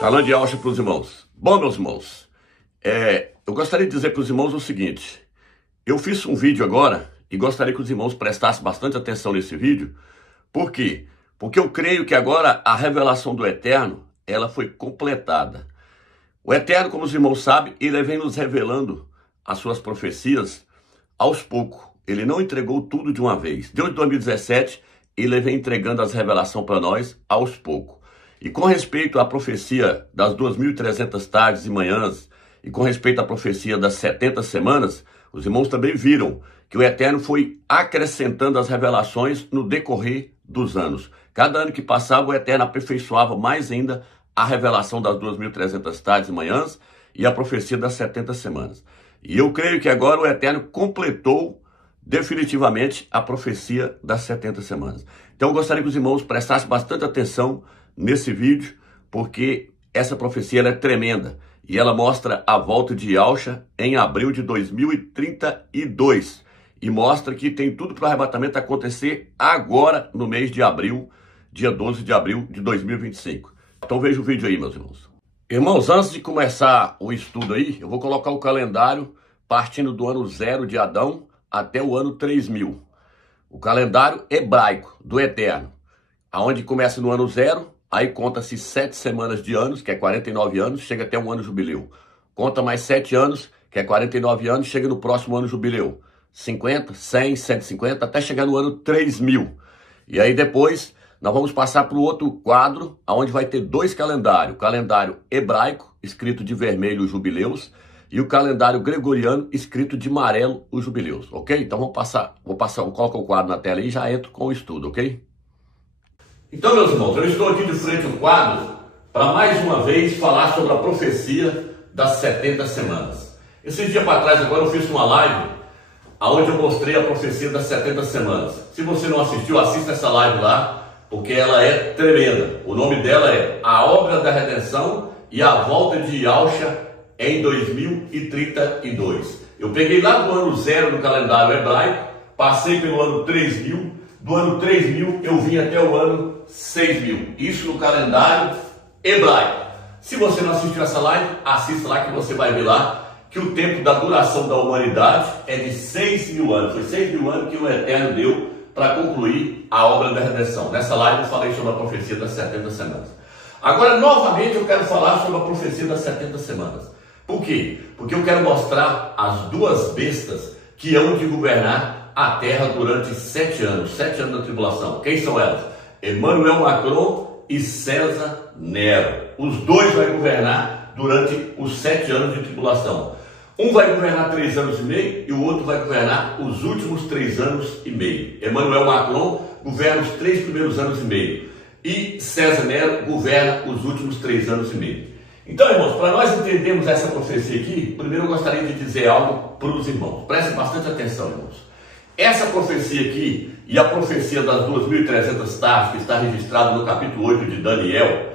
Shalom de Alcha para os irmãos. Bom, meus irmãos, eu gostaria de dizer para os irmãos o seguinte. Eu fiz um vídeo agora e gostaria que os irmãos prestassem bastante atenção nesse vídeo. Por quê? Porque eu creio que agora a revelação do Eterno, ela foi completada. O Eterno, como os irmãos sabem, ele vem nos revelando as suas profecias aos poucos. Ele não entregou tudo de uma vez. Desde 2017, ele vem entregando as revelações para nós aos poucos. E com respeito à profecia das 2.300 tardes e manhãs, e com respeito à profecia das 70 semanas, os irmãos também viram que o Eterno foi acrescentando as revelações no decorrer dos anos. Cada ano que passava, o Eterno aperfeiçoava mais ainda a revelação das 2.300 tardes e manhãs e a profecia das 70 semanas. E eu creio que agora o Eterno completou definitivamente a profecia das 70 semanas. Então eu gostaria que os irmãos prestassem bastante atenção nesse vídeo, porque essa profecia ela é tremenda e ela mostra a volta de Yahusha em abril de 2032 e mostra que tem tudo para o arrebatamento acontecer agora no mês de abril, dia 12 de abril de 2025. Então veja o vídeo aí, meus irmãos. Irmãos, antes de começar o estudo aí, eu vou colocar o calendário partindo do ano 0 de Adão até o ano 3000. O calendário hebraico do Eterno, aonde começa no ano 0, aí conta-se 7 semanas de anos, que é 49 anos, chega até um ano jubileu. Conta mais 7 anos, que é 49 anos, chega no próximo ano jubileu. 50, 100, 150, até chegar no ano 3000. E aí depois nós vamos passar para o outro quadro, onde vai ter 2 calendários. O calendário hebraico, escrito de vermelho, os jubileus, e o calendário gregoriano, escrito de amarelo, os jubileus, ok? Então vou colocar o quadro na tela aí e já entro com o estudo, ok? Então, meus irmãos, eu estou aqui de frente ao quadro para mais uma vez falar sobre a profecia das 70 semanas. Esses dias para trás, agora eu fiz uma live onde eu mostrei a profecia das 70 semanas. Se você não assistiu, assista essa live lá, porque ela é tremenda. O nome dela é A Obra da Redenção e a Volta de Yahusha em 2032. Eu peguei lá do ano 0 no calendário hebraico, passei pelo ano 3000, do ano 3000 eu vim até o ano 6000. Isso no calendário hebraico. Se você não assistiu essa live, assista lá que você vai ver lá que o tempo da duração da humanidade é de 6.000 anos. Foi 6.000 anos que o Eterno deu para concluir a obra da redenção. Nessa live eu falei sobre a profecia das 70 semanas. Agora, novamente, eu quero falar sobre a profecia das 70 semanas. Por quê? Porque eu quero mostrar as 2 bestas que hão de governar a terra durante 7 anos. 7 anos da tribulação. Quem são elas? Emmanuel Macron e César Nero. Os 2 vão governar durante os 7 anos de tribulação. Um vai governar 3 anos e meio e o outro vai governar os últimos 3 anos e meio. Emmanuel Macron governa os 3 primeiros anos e meio. E César Nero governa os últimos 3 anos e meio. Então, irmãos, para nós entendermos essa profecia aqui, primeiro eu gostaria de dizer algo para os irmãos. Prestem bastante atenção, irmãos. Essa profecia aqui e a profecia das 2.300 tardes, que está registrada no capítulo 8 de Daniel,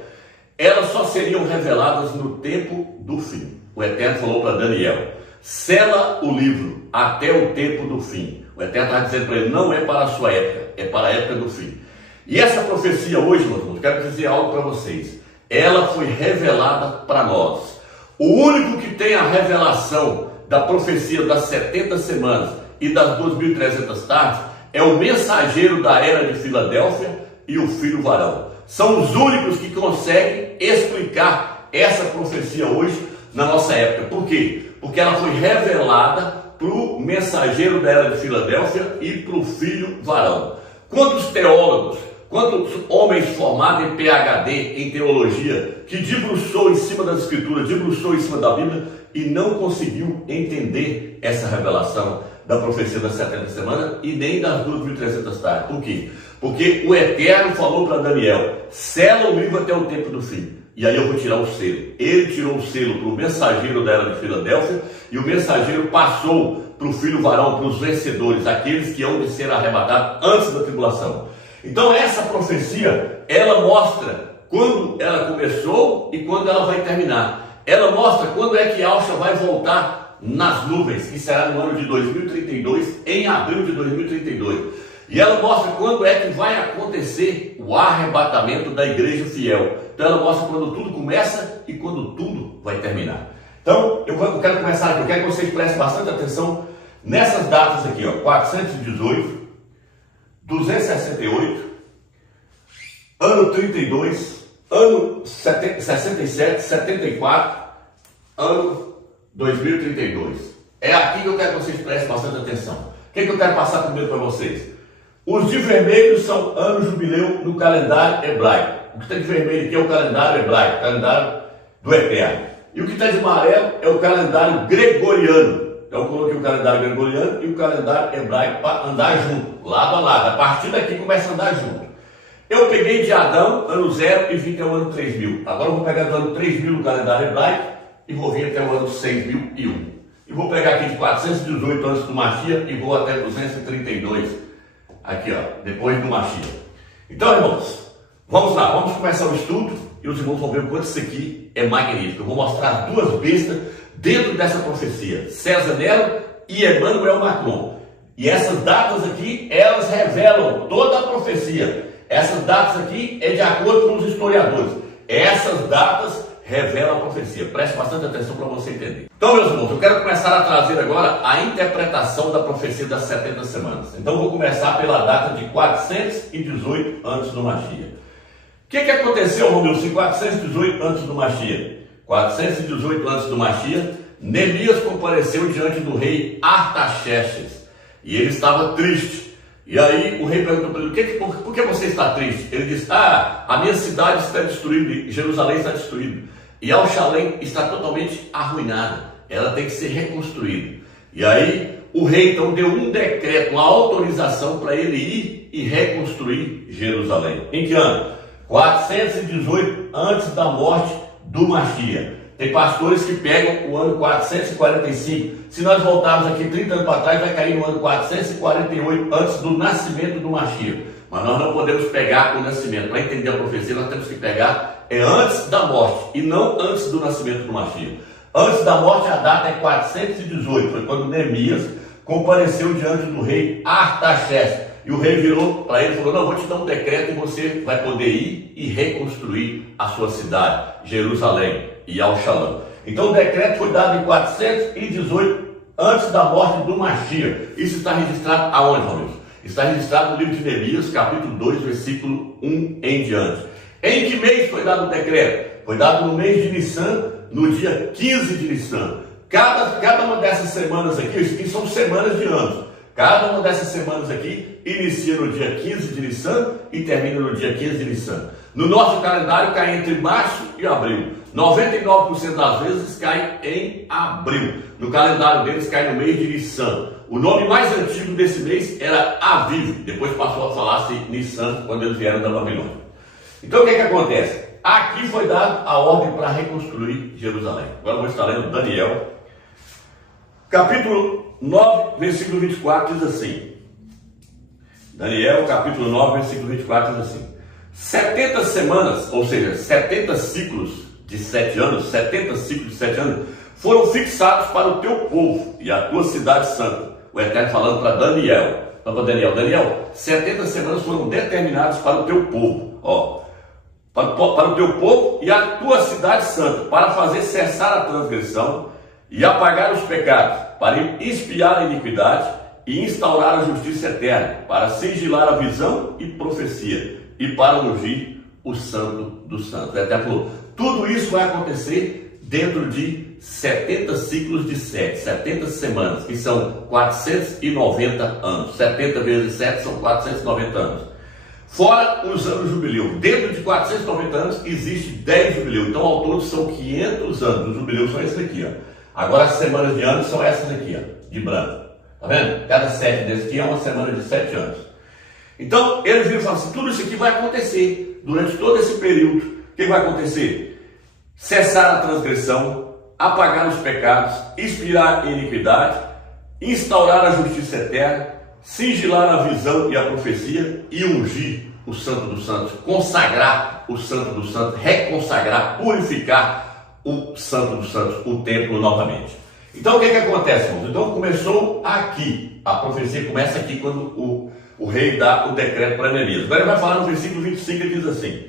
elas só seriam reveladas no tempo do fim. O Eterno falou para Daniel, sela o livro até o tempo do fim. O Eterno está dizendo para ele, não é para a sua época, é para a época do fim. E essa profecia hoje, meus irmãos, quero dizer algo para vocês. Ela foi revelada para nós. O único que tem a revelação da profecia das 70 semanas e das 2.300 tardes é o mensageiro da era de Filadélfia e o filho varão. São os únicos que conseguem explicar essa profecia hoje na nossa época. Por quê? Porque ela foi revelada para o mensageiro da era de Filadélfia e para o filho varão. Quantos teólogos, quantos homens formados em PhD, em teologia, que debruçou em cima das escrituras, debruçou em cima da Bíblia e não conseguiu entender essa revelação da profecia das 70 semanas e nem das 2.300 tardes. Por quê? Porque o Eterno falou para Daniel, sela o livro até o tempo do fim. E aí eu vou tirar o selo. Ele tirou o selo para o mensageiro da era de Filadélfia e o mensageiro passou para o filho varão, para os vencedores, aqueles que hão de ser arrebatados antes da tribulação. Então essa profecia, ela mostra quando ela começou e quando ela vai terminar. Ela mostra quando é que Yahusha vai voltar nas nuvens, que será no ano de 2032, em abril de 2032. E ela mostra quando é que vai acontecer o arrebatamento da igreja fiel. Então ela mostra quando tudo começa e quando tudo vai terminar. Então eu quero começar aqui, eu quero que vocês prestem bastante atenção nessas datas aqui, ó, 418, 268, ano 32, ano 67, 74, ano 2032. É aqui que eu quero que vocês prestem bastante atenção. O que eu quero passar primeiro para vocês? Os de vermelho são ano jubileu no calendário hebraico. O que está de vermelho aqui é o calendário hebraico, o calendário do Eterno. E o que está de amarelo é o calendário gregoriano. Então eu coloquei o calendário gregoriano e o calendário hebraico para andar junto, lado a lado. A partir daqui começa a andar junto. Eu peguei de Adão, ano 0, e vim até o ano 3000. Agora eu vou pegar do ano 3000 no calendário hebraico e vou vir até o ano 6001. E vou pegar aqui de 418 antes do Mashiach e vou até 232. Aqui, ó, depois do Mashiach. Então, irmãos, vamos lá, vamos começar o estudo e os irmãos vão ver o quanto isso aqui é magnífico. Eu vou mostrar duas bestas dentro dessa profecia, César Nero e Emmanuel Macron. E essas datas aqui, elas revelam toda a profecia. Essas datas aqui é de acordo com os historiadores. Essas datas revelam a profecia. Preste bastante atenção para você entender. Então, meus irmãos, eu quero começar a trazer agora a interpretação da profecia das 70 semanas. Então, vou começar pela data de 418 antes do Mashiach. O que aconteceu, Romilson, em 418 antes do Mashiach? 418 antes do Mashiach, Neemias compareceu diante do rei Artaxerxes e ele estava triste. E aí o rei perguntou para ele, por que você está triste? Ele disse, a minha cidade está destruída, Jerusalém está destruída, e Alxalém está totalmente arruinada, ela tem que ser reconstruída. E aí o rei então deu um decreto, uma autorização para ele ir e reconstruir Jerusalém. Em que ano? 418 antes da morte do Mashiach. Tem pastores que pegam o ano 445. Se nós voltarmos aqui 30 anos para trás, vai cair no ano 448, antes do nascimento do Mashiach. Mas nós não podemos pegar o nascimento. Para entender a profecia, nós temos que pegar antes da morte, e não antes do nascimento do Mashiach. Antes da morte, a data é 418. Foi quando Neemias compareceu diante do rei Artaxerxes. E o rei virou para ele e falou, não, vou te dar um decreto e você vai poder ir e reconstruir a sua cidade, Jerusalém e Alxalã. Então o decreto foi dado em 418 antes da morte do Mashiach. Isso está registrado aonde, Romilson? Está registrado no livro de Neemias, capítulo 2, versículo 1 em diante. Em que mês foi dado o decreto? Foi dado no mês de Nissan, no dia 15 de Nissan. Cada uma dessas semanas aqui, isso aqui são semanas de anos. Cada uma dessas semanas aqui inicia no dia 15 de Nissan e termina no dia 15 de Nissan. No nosso calendário cai entre março e abril. 99% das vezes cai em abril. No calendário deles cai no mês de Nissan. O nome mais antigo desse mês era Aviv. Depois passou a falar-se Nissan quando eles vieram da Babilônia. Então o que acontece? Aqui foi dada a ordem para reconstruir Jerusalém. Agora eu vou estar lendo Daniel, capítulo 9, versículo 24, diz assim. Daniel, capítulo 9, versículo 24, diz assim. 70 semanas, ou seja, 70 ciclos de 7 anos, 70 ciclos de 7 anos, foram fixados para o teu povo e a tua cidade santa. O Eterno falando para Daniel. Para Daniel, 70 semanas foram determinadas para o teu povo. Para o teu povo e a tua cidade santa, para fazer cessar a transgressão e apagar os pecados, para espiar a iniquidade e instaurar a justiça eterna, para sigilar a visão e profecia, e para ungir o santo dos santos. Até falou, tudo isso vai acontecer dentro de 70 ciclos de 7, 70 semanas, que são 490 anos. 70 vezes 7 são 490 anos. Fora os anos jubileu. Dentro de 490 anos existe 10 jubileu. Então ao todo são 500 anos. Os jubileus são esses aqui, ó. Agora as semanas de anos são essas aqui, ó, de branco. Tá vendo? Cada 7 desses aqui é uma semana de 7 anos. Então eles viram e falaram assim, tudo isso aqui vai acontecer durante todo esse período. O que vai acontecer? Cessar a transgressão, apagar os pecados, expiar a iniquidade, instaurar a justiça eterna, sigilar a visão e a profecia e ungir o Santo dos Santos, consagrar o Santo dos Santos, reconsagrar, purificar o Santo dos Santos, o templo novamente. Então o que acontece, irmãos? Então começou aqui, a profecia começa aqui quando o rei dá o decreto para Neemias. Agora ele vai falar no versículo 25, ele diz assim: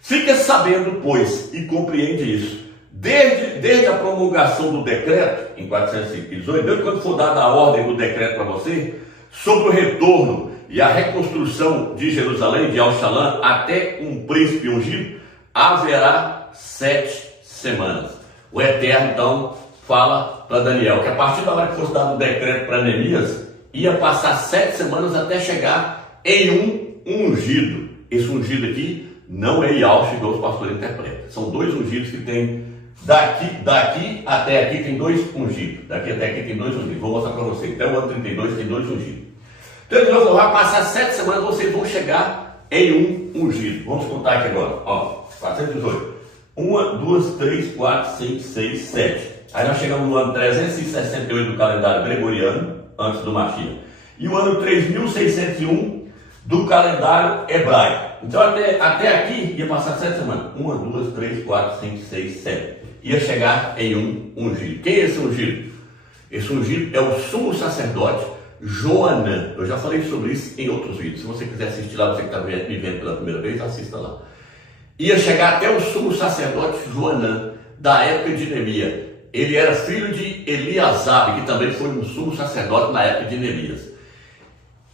fica sabendo, pois, e compreende isso, desde a promulgação do decreto, em 418, desde quando for dada a ordem do decreto para você, sobre o retorno e a reconstrução de Jerusalém, de Al-Shalom, até um príncipe ungido, haverá 7 semanas. O Eterno, então, fala para Daniel que a partir da hora que fosse dado o decreto para Neemias, ia passar 7 semanas até chegar em um ungido. Esse ungido aqui não é Yahshua, igual os pastores interpretam. São 2 ungidos que tem. Daqui até aqui tem 2 ungidos. Daqui até aqui tem 2 ungidos. Vou mostrar para vocês. Até o ano 32 tem 2 ungidos. Então ele falou: vai passar 7 semanas, vocês vão chegar em um ungido. Vamos contar aqui agora. Ó, 418. 1, 2, 3, 4, 5, 6, 7. Aí nós chegamos no ano 368 do calendário gregoriano, antes do Mashiach, e o ano 3601 do calendário hebraico. Então até aqui ia passar 7 semanas. 1, 2, 3, 4, 5, 6, 7. Ia chegar em um ungido. Quem é esse ungido? Esse ungido é o sumo sacerdote Joanã. Eu já falei sobre isso em outros vídeos. Se você quiser assistir lá, você que está me vendo pela primeira vez, assista lá. Ia chegar até o sumo sacerdote Joanã, da época de Neemias. Ele era filho de Eliasabe, que também foi um sumo sacerdote na época de Neemias.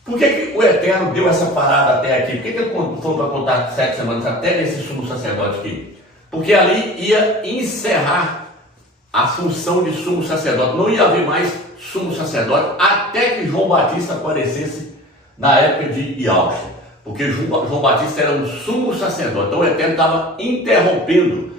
Por que o Eterno deu essa parada até aqui? Por que ele falou para contar 7 semanas até nesse sumo sacerdote aqui? Porque ali ia encerrar a função de sumo sacerdote. Não ia haver mais sumo sacerdote até que João Batista aparecesse na época de Yahshua. Porque João Batista era um sumo sacerdote. Então o Eterno estava interrompendo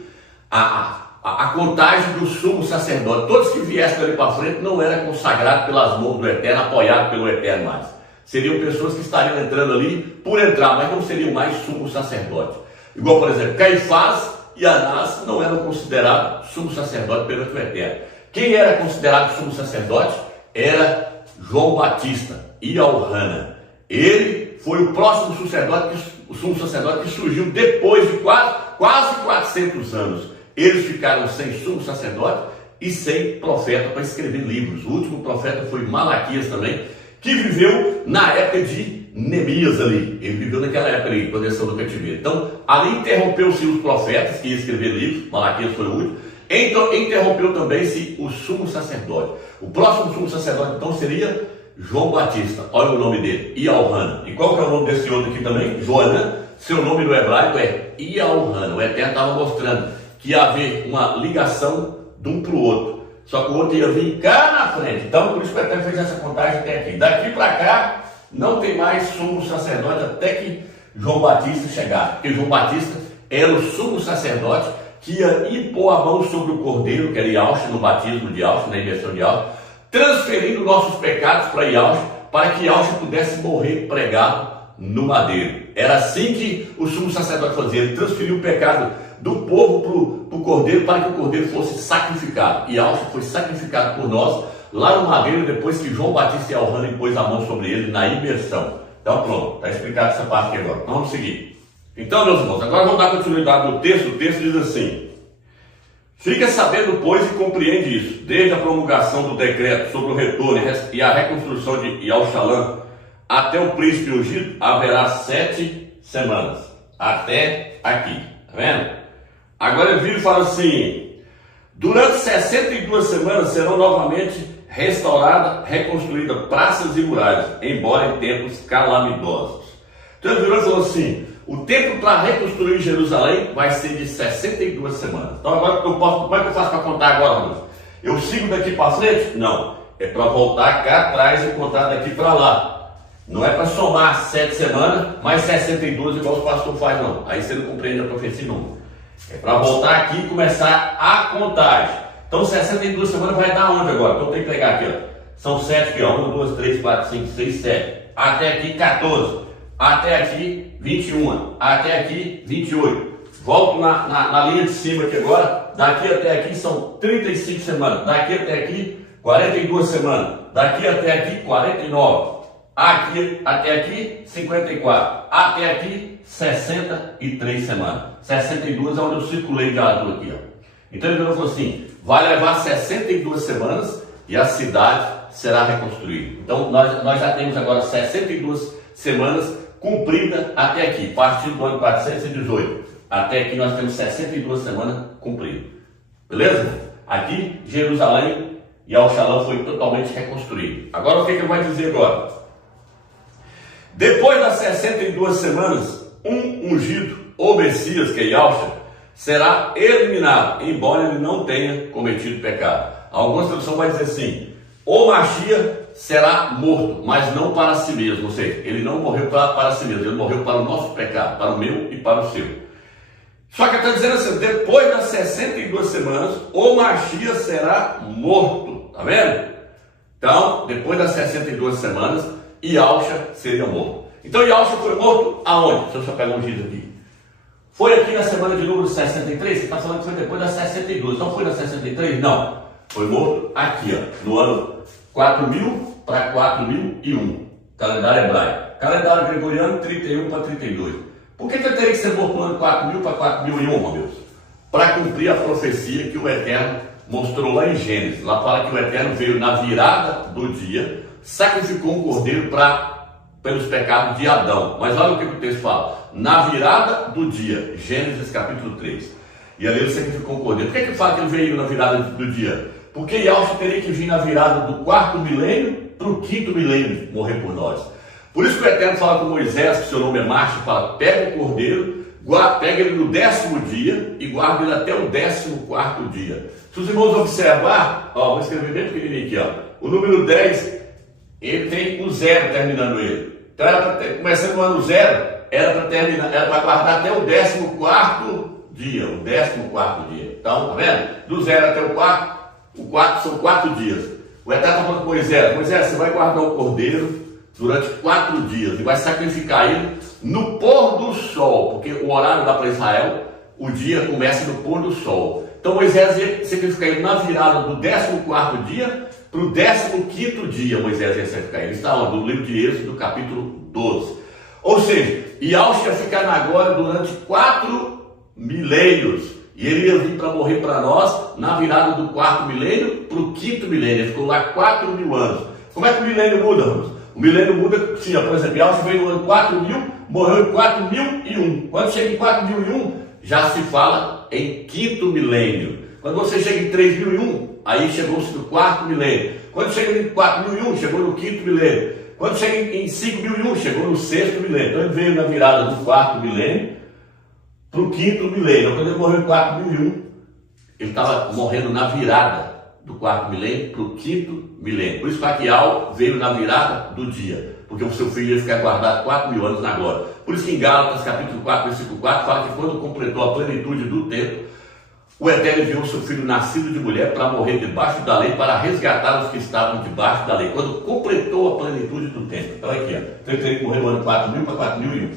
a contagem do sumo sacerdote. Todos que viessem dali para frente não eram consagrados pelas mãos do Eterno, apoiados pelo Eterno mais. Seriam pessoas que estariam entrando ali por entrar, mas não seriam mais sumo sacerdote. Igual, por exemplo, Caifás e Anás não eram considerados sumo sacerdote perante o Eterno. Quem era considerado sumo sacerdote era João Batista, Ialhana. Ele foi o próximo sumo sacerdote que surgiu depois de quase 400 anos. Eles ficaram sem sumo sacerdote e sem profeta para escrever livros. O último profeta foi Malaquias também, que viveu na época de Neemias ali. Ele viveu naquela época ali, quando eles são do cativeiro. Então, ali interrompeu-se os profetas que iam escrever livros. Malaquias foi o último. Então, interrompeu também-se o sumo sacerdote. O próximo sumo sacerdote, então, seria João Batista. Olha o nome dele, Ialhana. E qual que é o nome desse outro aqui também? Joanã. Seu nome no hebraico é Ialhana. O Eterno estava mostrando que ia haver uma ligação de um para o outro. Só que o outro ia vir cá na frente. Então, por isso que o Eterno fez essa contagem até aqui. Daqui para cá, não tem mais sumo sacerdote até que João Batista chegar. Porque João Batista era o sumo sacerdote que ia impor a mão sobre o cordeiro, que era Yahshua, no batismo de Yahshua, na imersão de Yahshua, transferindo nossos pecados para Yahshua, para que Yahshua pudesse morrer pregado no madeiro. Era assim que o sumo sacerdote fazia. Ele transferiu o pecado do povo para o cordeiro, para que o cordeiro fosse sacrificado. E Yahshua foi sacrificado por nós lá no madeiro, depois que João Batista e Ialhana pôs a mão sobre ele na imersão. Então pronto, está explicado essa parte aqui agora. Então, vamos seguir. Então, meus irmãos, agora vamos dar continuidade no texto. O texto diz assim: fica sabendo, pois, e compreende isso, desde a promulgação do decreto sobre o retorno e a reconstrução de Al-Shalom até o príncipe ungido, haverá 7 semanas. Até aqui, tá vendo? Agora ele vira e fala assim: durante 62 semanas serão novamente restauradas, reconstruídas praças e muralhas, embora em tempos calamitosos. Então ele virou e falou assim: o tempo para reconstruir Jerusalém vai ser de 62 semanas. Então agora como é que eu faço para contar agora, Deus? Eu sigo daqui para frente? Não. É para voltar cá atrás e contar daqui para lá. Não é para somar 7 semanas, mais 62 igual os pastores fazem, não. Aí você não compreende a profecia, não. É para voltar aqui e começar a contagem. Então 62 semanas vai dar onde agora? Então tem que pegar aqui, ó. São 7 aqui, ó. 1, 2, 3, 4, 5, 6, 7. Até aqui 14. Até aqui 21. Até aqui 28. Volto na linha de cima aqui agora. Daqui até aqui são 35 semanas. Daqui até aqui 42 semanas. Daqui até aqui 49. Aqui até aqui 54. Até aqui 63 semanas. 62 é onde eu circulei de azul aqui, ó. Então ele falou assim: vai levar 62 semanas e a cidade será reconstruída. Então nós já temos agora 62 semanas cumpridas até aqui, partindo do ano 418. Até aqui nós temos 62 semanas cumpridas. Beleza? Aqui, Jerusalém e Al-Shalom foi totalmente reconstruído. Agora o que ele vai dizer agora? Depois das 62 semanas, um ungido, ou Messias, que é Yahshua, será eliminado, embora ele não tenha cometido pecado. Algumas traduções vão dizer assim: o Mashiach será morto, mas não para si mesmo. Ou seja, ele não morreu para si mesmo, ele morreu para o nosso pecado, para o meu e para o seu. Só que está dizendo assim: depois das 62 semanas, o Mashiach será morto. Está vendo? Então, depois das 62 semanas, Yahshua seria morto. Então, Yahshua foi morto aonde? Deixa eu só pegar um giz aqui. Foi aqui na semana de número 63? Você está falando que foi depois das 62. Então, foi na 63? Não. Foi morto aqui, ó, no ano 4000 para 4001. Calendário hebraico. Calendário gregoriano, 31 para 32. Por que ele teria que ser morto no ano 4000 para 4001, meu Deus? Para cumprir a profecia que o Eterno mostrou lá em Gênesis. Lá fala que o Eterno veio na virada do dia, sacrificou um cordeiro pelos pecados de Adão. Mas olha o que o texto fala: na virada do dia, Gênesis capítulo 3. E ali ele sacrificou um cordeiro. Por que ele fala que ele veio na virada do dia? Porque Yahshua teria que vir na virada do 4º milênio para o 5º milênio morrer por nós. Por isso que o Eterno fala com Moisés, que seu nome é Macho, fala: pega o cordeiro, pega ele no 10º dia e guarda ele até o 14º dia. Se os irmãos observar, ó, vou escrever bem pequenininho aqui, ó, o número 10, ele tem o 0 terminando ele. Então, começando no ano 0, era para guardar até o 14º dia, o 14º dia. Então, tá vendo? Do 0 até o 4 são 4 dias. O Eterno está falando com Moisés: Moisés, você vai guardar o cordeiro durante 4 dias e vai sacrificar ele no pôr do sol, porque o horário lá para Israel, o dia começa no pôr do sol. Então Moisés ia sacrificar ele na virada do 14º dia para o 15º dia. Moisés ia sacrificar ele. Está lá no livro de Êxodo, capítulo 12. Ou seja, Yahshua ia ficar na glória durante 4 milênios. E ele ia vir para morrer para nós na virada do 4º milênio para o 5º milênio. Ele ficou lá 4.000 anos. Como é que o milênio muda, irmãos? O milênio muda, sim, por exemplo, Yahshua veio no ano 4000, morreu em 4001. Quando chega em 4001, já se fala em 5º milênio. Quando você chega em 3001, aí chegou-se no 4º milênio. Quando chega em 4001, chegou no 5º milênio. Quando chega em 5001, chegou no 6º milênio. Então ele veio na virada do 4º milênio para o 5º milênio. Quando ele morreu em 4001, ele estava morrendo na virada do 4º milênio para o 5º milênio. Por isso que Aquial veio na virada do dia, porque o seu filho ia ficar guardado 4.000 anos na glória. Por isso que em Gálatas capítulo 4, versículo 4, fala que quando completou a plenitude do tempo, o Eterno enviou o seu filho nascido de mulher para morrer debaixo da lei, para resgatar os que estavam debaixo da lei. Quando completou a plenitude do tempo. Então aqui, ó, então ele teria que morrer no ano 4000 para 4001.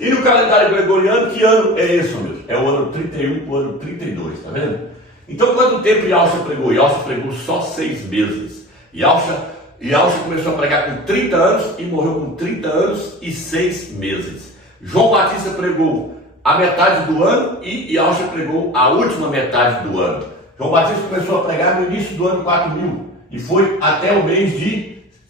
E no calendário gregoriano, que ano é esse, meu Deus? É o ano 31 para o ano 32, tá vendo? Então, quanto tempo Yahshua pregou? Yahshua pregou só 6 meses. Yahshua começou a pregar com 30 anos e morreu com 30 anos e 6 meses. João Batista pregou a metade do ano e Yahshua pregou a última metade do ano. João Batista começou a pregar no início do ano 4000 e foi até o mês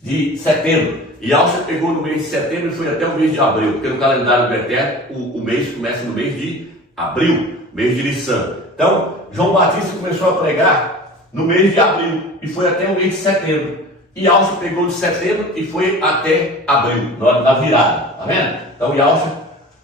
de setembro. Yahshua pegou no mês de setembro e foi até o mês de abril, porque no calendário do Eterno o mês começa no mês de abril, mês de Nissan. Então, João Batista começou a pregar no mês de abril e foi até o mês de setembro. E Yahshua pegou de setembro e foi até abril, na hora da virada, tá vendo? Então Yahshua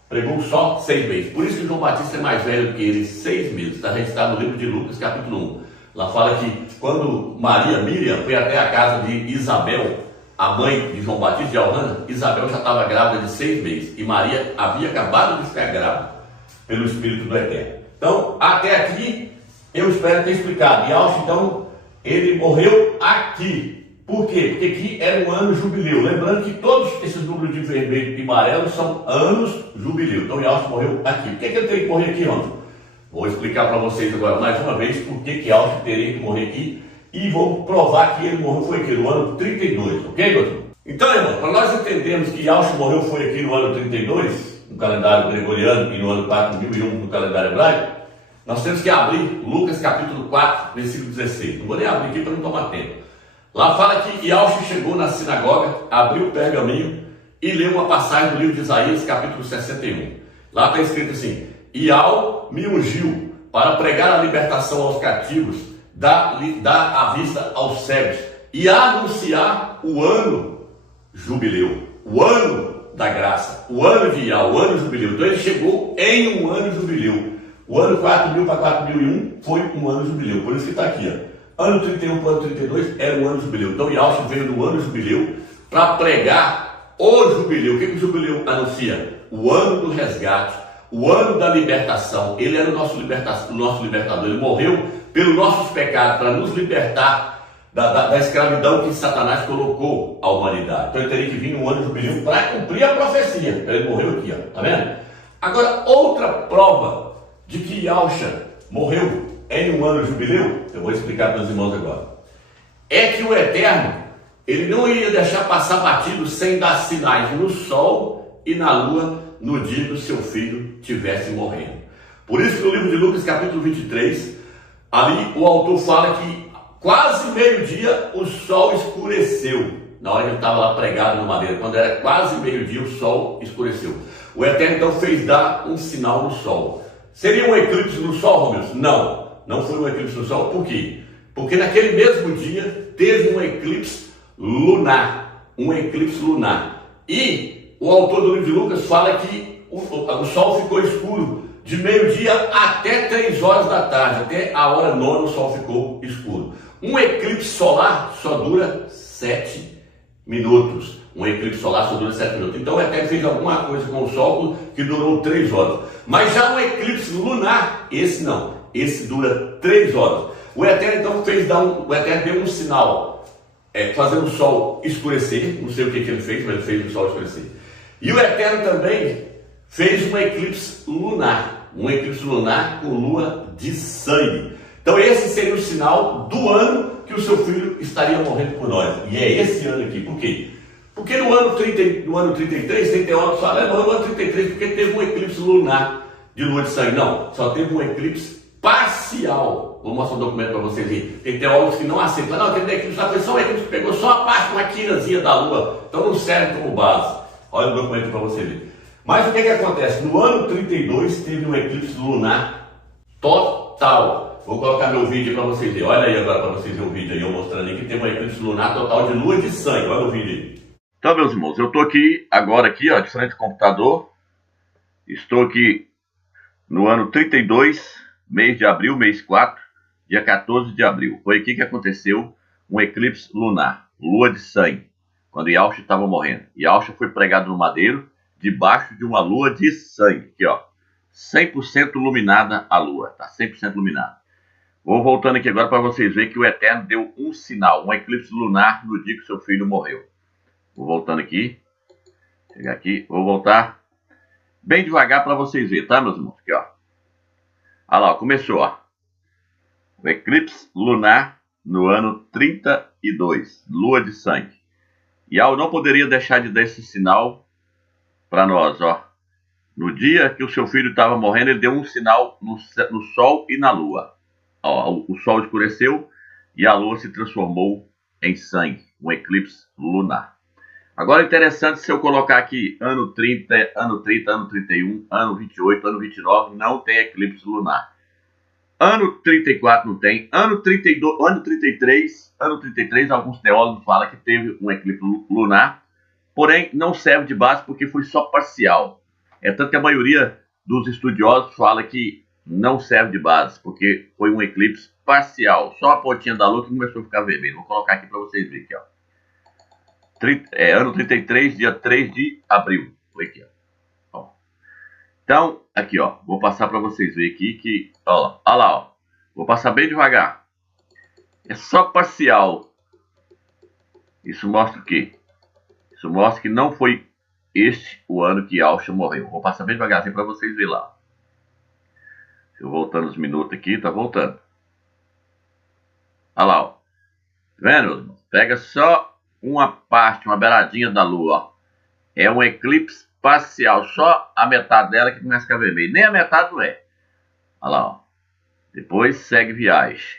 pregou só 6 meses. Por isso que João Batista é mais velho do que ele, 6 meses. Está registrado no livro de Lucas, capítulo 1. Lá fala que quando Miriam, foi até a casa de Isabel, a mãe de João Batista, de Elrana, Isabel já estava grávida de 6 meses. E Maria havia acabado de ficar grávida pelo Espírito do Eterno. Então, até aqui, eu espero ter explicado. Yahshua, então, ele morreu aqui. Por quê? Porque aqui era um ano jubileu. Lembrando que todos esses números de vermelho e amarelo são anos jubileu. Então, Yahshua morreu aqui. Por que ele tem que morrer aqui, irmão? Vou explicar para vocês agora mais uma vez por que Yahshua teria que morrer aqui. E vou provar que ele morreu foi aqui no ano 32. Ok, doutor? Então, irmão, para nós entendermos que Yahshua morreu foi aqui no ano 32, no calendário gregoriano, e no ano 4001 no calendário hebraico, nós temos que abrir Lucas capítulo 4, versículo 16. Não vou nem abrir aqui para não tomar tempo. Lá fala que Yahshua chegou na sinagoga, abriu o pergaminho e ler uma passagem do livro de Isaías, capítulo 61. Lá está escrito assim: Iau me ungiu para pregar a libertação aos cativos, dar a vista aos cegos e anunciar o ano jubileu, o ano da graça, o ano de Iau, o ano jubileu. Então ele chegou em um ano jubileu. O ano 4000 para 4001 foi um ano jubileu. Por isso que está aqui, ó. Ano 31 para ano 32 era um ano jubileu. Então Iau veio no ano jubileu para pregar o jubileu. O que o jubileu anuncia? O ano do resgate, o ano da libertação. Ele era o nosso libertador. Ele morreu pelos nossos pecados, para nos libertar da escravidão que Satanás colocou à humanidade. Então ele teria que vir no ano jubileu para cumprir a profecia. Ele morreu aqui, ó. Tá vendo? Agora, outra prova de que Yahshua morreu em um ano jubileu, eu vou explicar para os irmãos agora, é que o Eterno, ele não ia deixar passar batido sem dar sinais no sol e na lua no dia que o seu filho estivesse morrendo. Por isso que no livro de Lucas, capítulo 23, ali o autor fala que quase meio-dia o sol escureceu. Na hora que ele estava lá pregado no madeira, quando era quase meio-dia o sol escureceu. O Eterno então fez dar um sinal no sol. Seria um eclipse no sol, Romeu? Não, não foi um eclipse no sol. Por quê? Porque naquele mesmo dia teve um eclipse lunar. Um eclipse lunar. E o autor do livro de Lucas fala que o sol ficou escuro de meio-dia até 3 horas da tarde. Até a hora nona o sol ficou escuro. Um eclipse solar só dura 7 minutos. Um eclipse solar só dura 7 minutos. Então o Eterno fez alguma coisa com o sol que durou 3 horas. Mas já um eclipse lunar, esse não. Esse dura 3 horas. O Eterno então o Eterno deu um sinal, fazendo o sol escurecer. Não sei o que ele fez, mas ele fez o sol escurecer. E o Eterno também fez um eclipse lunar. Um eclipse lunar com lua de sangue. Então esse seria o sinal do ano que o seu filho estaria morrendo por nós. E é esse ano aqui. Por quê? Porque no ano 33, tem teólogos que falam, no ano 33, porque teve um eclipse lunar de lua de sangue. Não, só teve um eclipse parcial. Vou mostrar um documento para vocês aí. Tem teólogos que não aceitam. Não, teve um eclipse, foi só um eclipse que pegou só a parte, uma quinazinha da lua. Então não serve como base. Olha o documento para você ver. Mas o que acontece? No ano 32 teve um eclipse lunar total. Vou colocar meu vídeo para vocês verem. Olha aí agora para vocês verem o vídeo aí, eu mostrando aí que tem um eclipse lunar total de lua de sangue. Olha o vídeo aí. Então, meus irmãos, eu estou aqui agora ó, de frente ao computador. Estou aqui no ano 32, mês de abril, mês 4, dia 14 de abril. Foi aqui que aconteceu um eclipse lunar, lua de sangue, quando Yahshua estava morrendo. Yahshua foi pregado no madeiro, debaixo de uma lua de sangue. Aqui, ó, 100% iluminada a lua, tá? 100% iluminada. Vou voltando aqui agora para vocês verem que o Eterno deu um sinal, um eclipse lunar no dia que seu filho morreu. Vou voltando aqui, chegar aqui, vou voltar bem devagar para vocês verem, tá, meus irmãos? Aqui, ó. Olha lá, ó, começou, ó. O eclipse lunar no ano 32, lua de sangue. E Yahweh não poderia deixar de dar esse sinal para nós, ó. No dia que o seu filho estava morrendo, ele deu um sinal no sol e na lua. Ó, o sol escureceu e a lua se transformou em sangue, um eclipse lunar. Agora, interessante, se eu colocar aqui ano 30, ano 31, ano 28, ano 29, não tem eclipse lunar. Ano 34 não tem. Ano 32, ano 33, alguns teólogos falam que teve um eclipse lunar, porém não serve de base porque foi só parcial. É tanto que a maioria dos estudiosos fala que não serve de base, porque foi um eclipse parcial. Só a pontinha da lua que começou a ficar vermelha. Vou colocar aqui para vocês verem aqui, ó. Ano 33, dia 3 de abril. Foi aqui, ó. Então, aqui, ó. Vou passar para vocês verem aqui que, ó lá, ó. Vou passar bem devagar. É só parcial. Isso mostra o quê? Isso mostra que não foi este o ano que Yahshua morreu. Vou passar bem devagarzinho para vocês verem lá. Deixa eu voltando os minutos aqui, tá voltando. Olha lá, ó. Tá vendo, irmão? Pega só uma parte, uma beiradinha da lua, ó. É um eclipse parcial, só a metade dela que começa a ficar vermelho. Nem a metade não é. Olha lá, ó. Depois segue viagem.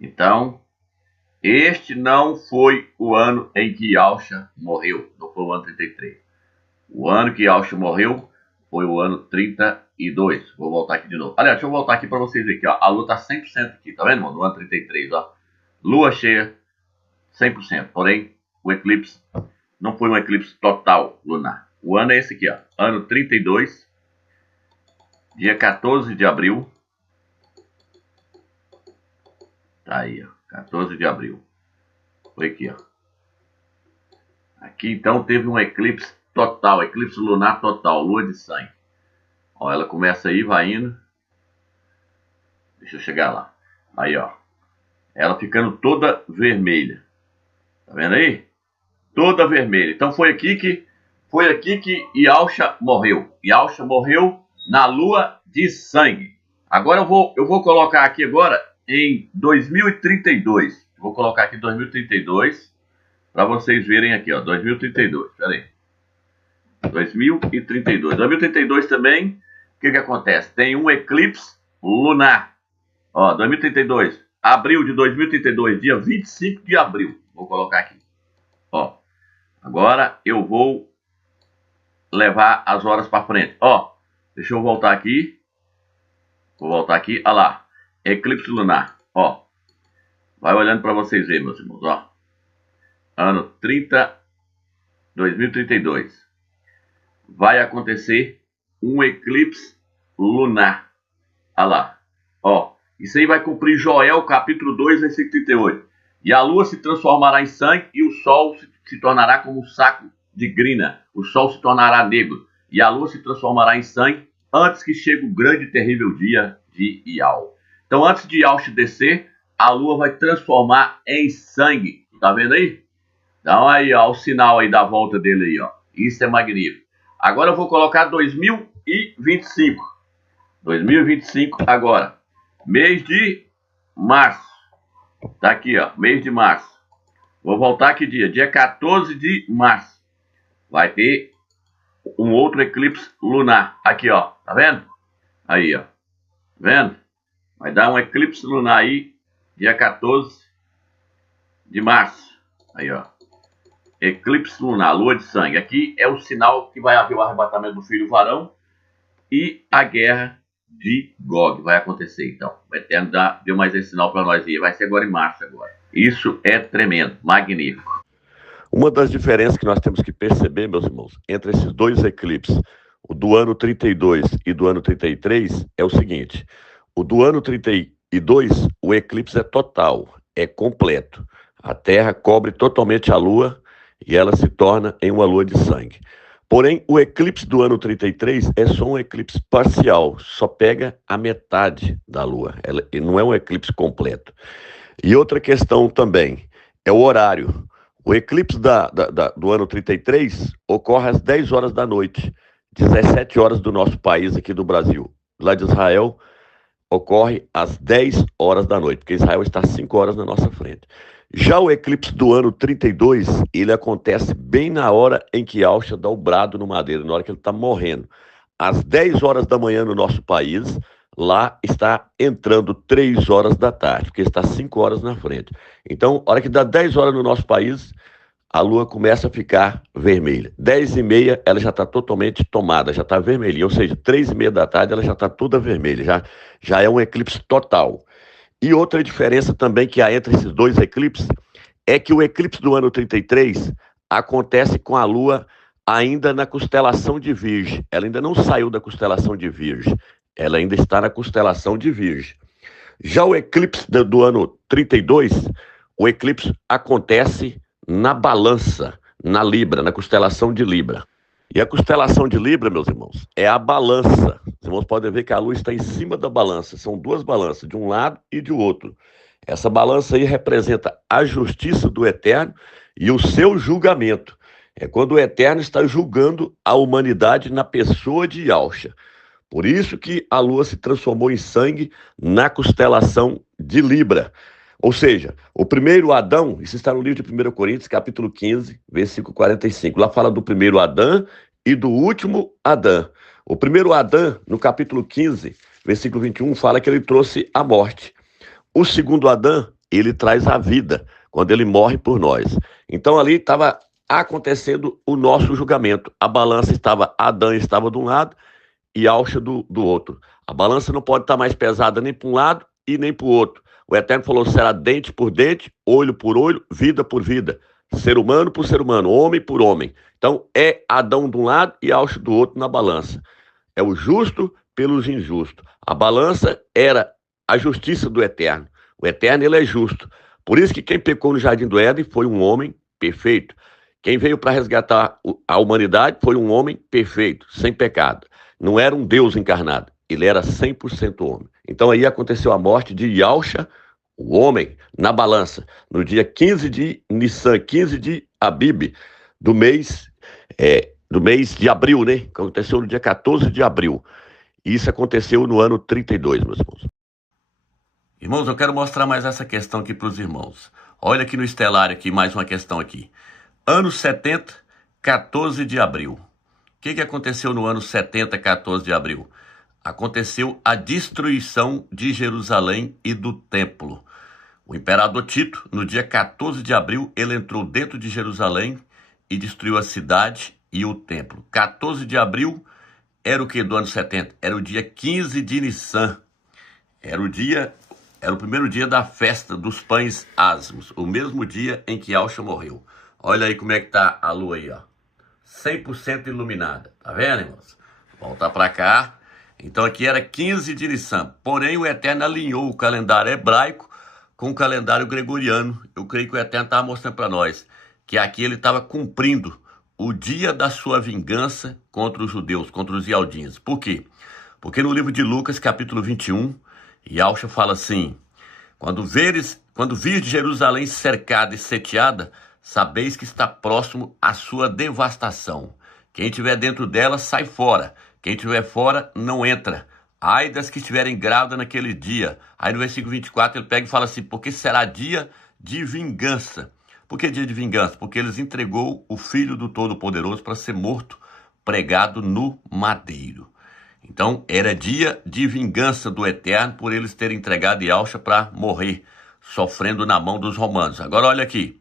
Então, Este não foi o ano em que Yalcha morreu, não foi o ano 33. O ano que Yalcha morreu foi o ano 32. Vou voltar aqui de novo. Aliás, deixa eu voltar aqui para vocês verem aqui, ó. A lua tá 100% aqui, tá vendo, irmão? No ano 33, ó. Lua cheia, 100%. Porém, o eclipse não foi um eclipse total lunar. O ano é esse aqui, ó. Ano 32, dia 14 de abril. Tá aí, ó. 14 de abril. Foi aqui, ó. Aqui, então, teve um eclipse total. Eclipse lunar total. Lua de sangue. Ó, ela começa aí, vai indo. Deixa eu chegar lá. Aí, ó. Ela ficando toda vermelha. Tá vendo aí? Toda vermelha. Então, foi aqui que Yalcha morreu. Yalcha morreu na lua de sangue. Agora eu vou colocar aqui agora em 2032. Vou colocar aqui 2032 para vocês verem aqui, ó, 2032. Pera aí. 2032. 2032 também, o que acontece? Tem um eclipse lunar. Ó, 2032, abril de 2032, dia 25 de abril. Vou colocar aqui. Ó, agora eu vou levar as horas para frente. Ó, deixa eu voltar aqui. Vou voltar aqui, olha lá. Eclipse lunar, ó. Vai olhando para vocês verem, meus irmãos, ó. Ano 2032. Vai acontecer um eclipse lunar. Olha lá, ó. Isso aí vai cumprir Joel, capítulo 2, versículo 38. E a lua se transformará em sangue e o sol se tornará como um saco de grina. O sol se tornará negro e a lua se transformará em sangue antes que chegue o grande e terrível dia de Ial. Então, antes de Yalcha descer, a lua vai transformar em sangue. Tá vendo aí? Então, aí, ó, o sinal aí da volta dele aí, ó. Isso é magnífico. Agora eu vou colocar 2025. 2025 agora. Mês de março. Tá aqui, ó. Mês de março. Vou voltar aqui dia. Dia 14 de março. Vai ter um outro eclipse lunar. Aqui, ó. Tá vendo? Aí, ó. Tá vendo? Vai dar um eclipse lunar aí. Dia 14 de março. Aí, ó. Eclipse lunar, lua de sangue. Aqui é o sinal que vai haver o arrebatamento do filho varão e a guerra de Gog vai acontecer. Então, o Eterno deu mais esse sinal para nós aí. Vai ser agora em março agora. Isso é tremendo, magnífico. Uma das diferenças que nós temos que perceber, meus irmãos, entre esses dois eclipses, o do ano 32 e do ano 33, é o seguinte. O do ano 32, o eclipse é total, é completo. A Terra cobre totalmente a Lua e ela se torna em uma lua de sangue. Porém, o eclipse do ano 33 é só um eclipse parcial, só pega a metade da Lua, ele não é um eclipse completo. E outra questão também é o horário. O eclipse do ano 33 ocorre às 10 horas da noite, 17 horas do nosso país aqui do Brasil. Lá de Israel, ocorre às 10 horas da noite, porque Israel está 5 horas na nossa frente. Já o eclipse do ano 32, ele acontece bem na hora em que Yalcha dá o brado no madeiro, na hora que ele está morrendo. Às 10 horas da manhã no nosso país, lá está entrando 3 horas da tarde, porque está 5 horas na frente. Então, a hora que dá 10 horas no nosso país, a lua começa a ficar vermelha. 10h30, ela já está totalmente tomada, já está vermelhinha, ou seja, 3h30 da tarde, ela já está toda vermelha, já é um eclipse total. E outra diferença também que há entre esses dois eclipses é que o eclipse do ano 33 acontece com a Lua ainda na constelação de Virgem. Ela ainda não saiu da constelação de Virgem, ela ainda está na constelação de Virgem. Já o eclipse do ano 32, o eclipse acontece na balança, na Libra, na constelação de Libra. E a constelação de Libra, meus irmãos, é a balança. Os irmãos podem ver que a lua está em cima da balança. São duas balanças, de um lado e de outro. Essa balança aí representa a justiça do Eterno e o seu julgamento. É quando o Eterno está julgando a humanidade na pessoa de Yalcha. Por isso que a lua se transformou em sangue na constelação de Libra. Ou seja, o primeiro Adão, isso está no livro de 1 Coríntios, capítulo 15, versículo 45. Lá fala do primeiro Adão e do último Adão. O primeiro Adão, no capítulo 15, versículo 21, fala que ele trouxe a morte. O segundo Adão, ele traz a vida, quando ele morre por nós. Então ali estava acontecendo o nosso julgamento. A balança estava, Adão estava de um lado e Alcha do outro. A balança não pode estar mais pesada nem para um lado e nem para o outro. O Eterno falou: será dente por dente, olho por olho, vida por vida. Ser humano por ser humano, homem por homem. Então é Adão de um lado e Alcha do outro na balança. É o justo pelos injustos. A balança era a justiça do Eterno. O Eterno, ele é justo. Por isso que quem pecou no Jardim do Éden foi um homem perfeito. Quem veio para resgatar a humanidade foi um homem perfeito, sem pecado. Não era um Deus encarnado, ele era 100% homem. Então aí aconteceu a morte de Yalcha, o homem, na balança, no dia 15 de Nissan, 15 de Abib, do mês de abril, né? Aconteceu no dia 14 de abril. E isso aconteceu no ano 32, meus irmãos. Irmãos, eu quero mostrar mais essa questão aqui para os irmãos. Olha aqui no estelário, aqui, mais uma questão aqui. Ano 70, 14 de abril. O que aconteceu no ano 70, 14 de abril? Aconteceu a destruição de Jerusalém e do templo. O imperador Tito, no dia 14 de abril, ele entrou dentro de Jerusalém e destruiu a cidade e o templo. 14 de abril era o que do ano 70? Era o dia 15 de Nissan. Era o primeiro dia da festa dos pães ázimos, o mesmo dia em que Alcha morreu. Olha aí como é que tá a lua aí, ó. 100% iluminada. Tá vendo, irmãos? Voltar para cá. Então aqui era 15 de Nissan. Porém, o Eterno alinhou o calendário hebraico com o calendário gregoriano. Eu creio que o Eterno estava mostrando para nós que aqui ele estava cumprindo o dia da sua vingança contra os judeus, contra os ialdinhos. Por quê? Porque no livro de Lucas, capítulo 21, Yalcha fala assim: quando virdes Jerusalém cercada e sitiada, sabeis que está próximo a sua devastação. Quem estiver dentro dela, sai fora. Quem estiver fora, não entra. Ai das que estiverem grávidas naquele dia. Aí no versículo 24 ele pega e fala assim: porque será dia de vingança. Por que dia de vingança? Porque eles entregou o Filho do Todo-Poderoso para ser morto, pregado no madeiro. Então era dia de vingança do Eterno por eles terem entregado Yalcha para morrer, sofrendo na mão dos romanos. Agora olha aqui,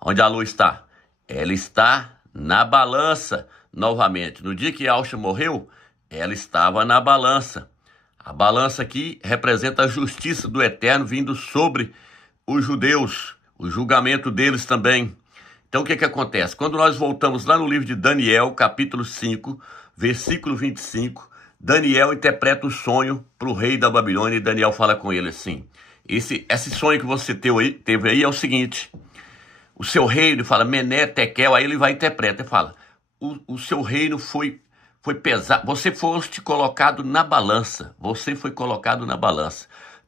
onde a lua está. Ela está na balança novamente. No dia que Yalcha morreu, ela estava na balança. A balança aqui representa a justiça do Eterno vindo sobre os judeus, o julgamento deles também. Então o que acontece? Quando nós voltamos lá no livro de Daniel, capítulo 5, versículo 25, Daniel interpreta o sonho para o rei da Babilônia e Daniel fala com ele assim: esse sonho que você teve aí é o seguinte: o seu reino, fala Mené, Tekel, aí ele vai interpretar e fala: o seu reino foi pesado, você foste colocado na balança,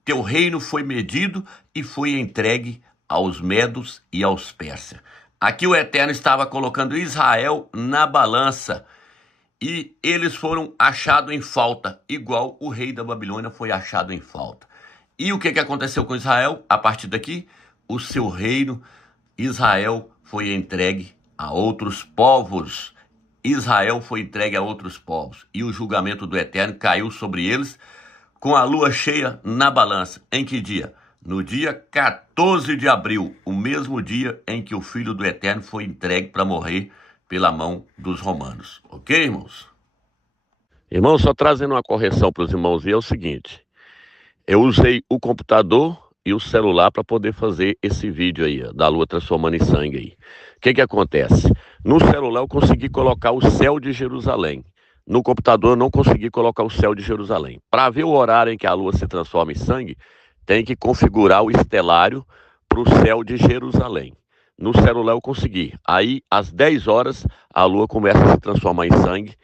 teu reino foi medido e foi entregue aos medos e aos persas. Aqui o Eterno estava colocando Israel na balança e eles foram achados em falta, igual o rei da Babilônia foi achado em falta. E o que aconteceu com Israel? A partir daqui, o seu reino, Israel, foi entregue a outros povos. Israel foi entregue a outros povos. E o julgamento do Eterno caiu sobre eles com a lua cheia na balança. Em que dia? No dia 14 de abril, o mesmo dia em que o Filho do Eterno foi entregue para morrer pela mão dos romanos. Ok, irmãos? Irmãos, só trazendo uma correção para os irmãos, é o seguinte: eu usei o computador e o celular para poder fazer esse vídeo aí, ó, da lua transformando em sangue aí. O que acontece? No celular eu consegui colocar o céu de Jerusalém. No computador eu não consegui colocar o céu de Jerusalém. Para ver o horário em que a lua se transforma em sangue, tem que configurar o estelário para o céu de Jerusalém. No celular eu consegui. Aí, às 10 horas, a lua começa a se transformar em sangue.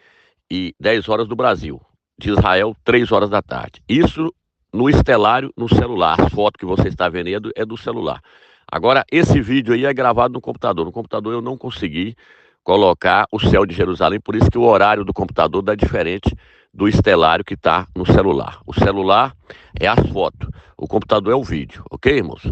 E 10 horas do Brasil. De Israel, 3 horas da tarde. Isso no estelário, no celular. A foto que você está vendo aí é do celular. Agora, esse vídeo aí é gravado no computador. No computador eu não consegui colocar o céu de Jerusalém, por isso que o horário do computador dá diferente do estelário que está no celular. O celular é as fotos, o computador é o vídeo, ok, irmãos?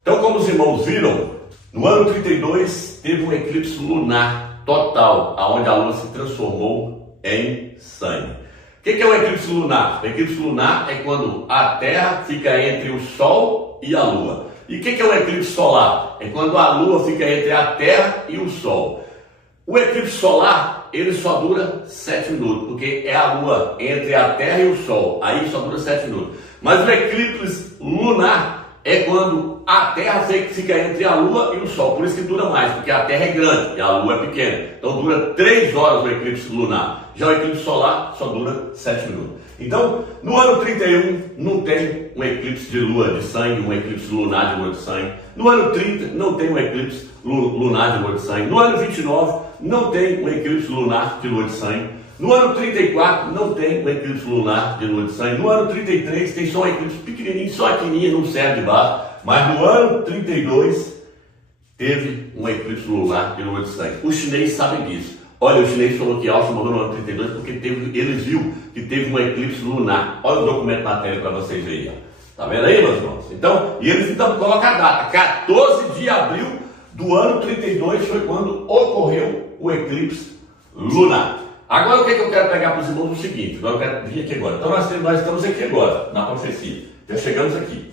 Então, como os irmãos viram, no ano 32 teve um eclipse lunar total, onde a lua se transformou em sangue. O que é um eclipse lunar? O eclipse lunar é quando a Terra fica entre o Sol e a Lua. E o que é um eclipse solar? É quando a Lua fica entre a Terra e o Sol. O eclipse solar, ele só dura 7 minutos, porque é a Lua entre a Terra e o Sol. Aí só dura 7 minutos. Mas o eclipse lunar é quando a Terra fica entre a Lua e o Sol. Por isso que dura mais, porque a Terra é grande e a Lua é pequena. Então dura 3 horas o eclipse lunar. Já o eclipse solar só dura 7 minutos. Então, no ano 31 não tem um eclipse de lua de sangue, um eclipse lunar de lua de sangue. No ano 30 não tem um eclipse lunar de lua de sangue. No ano 29 não tem um eclipse lunar de lua de sangue. No ano 34 não tem um eclipse lunar de lua de sangue. No ano 33 tem só um eclipse pequenininho, só aqui no céu de baixo. Mas no ano 32 teve um eclipse lunar de lua de sangue. Os chineses sabem disso. Olha, o chinês falou que Alça morreu no ano 32 porque eles viu que teve um eclipse lunar. Olha o documento na tela para vocês verem. Tá vendo aí, meus irmãos? Então, e eles então colocam a data. 14 de abril do ano 32 foi quando ocorreu o eclipse lunar. Agora o que eu quero pegar para os irmãos é o seguinte. Agora eu quero vir aqui agora. Então nós estamos aqui agora, na profecia. Já chegamos aqui.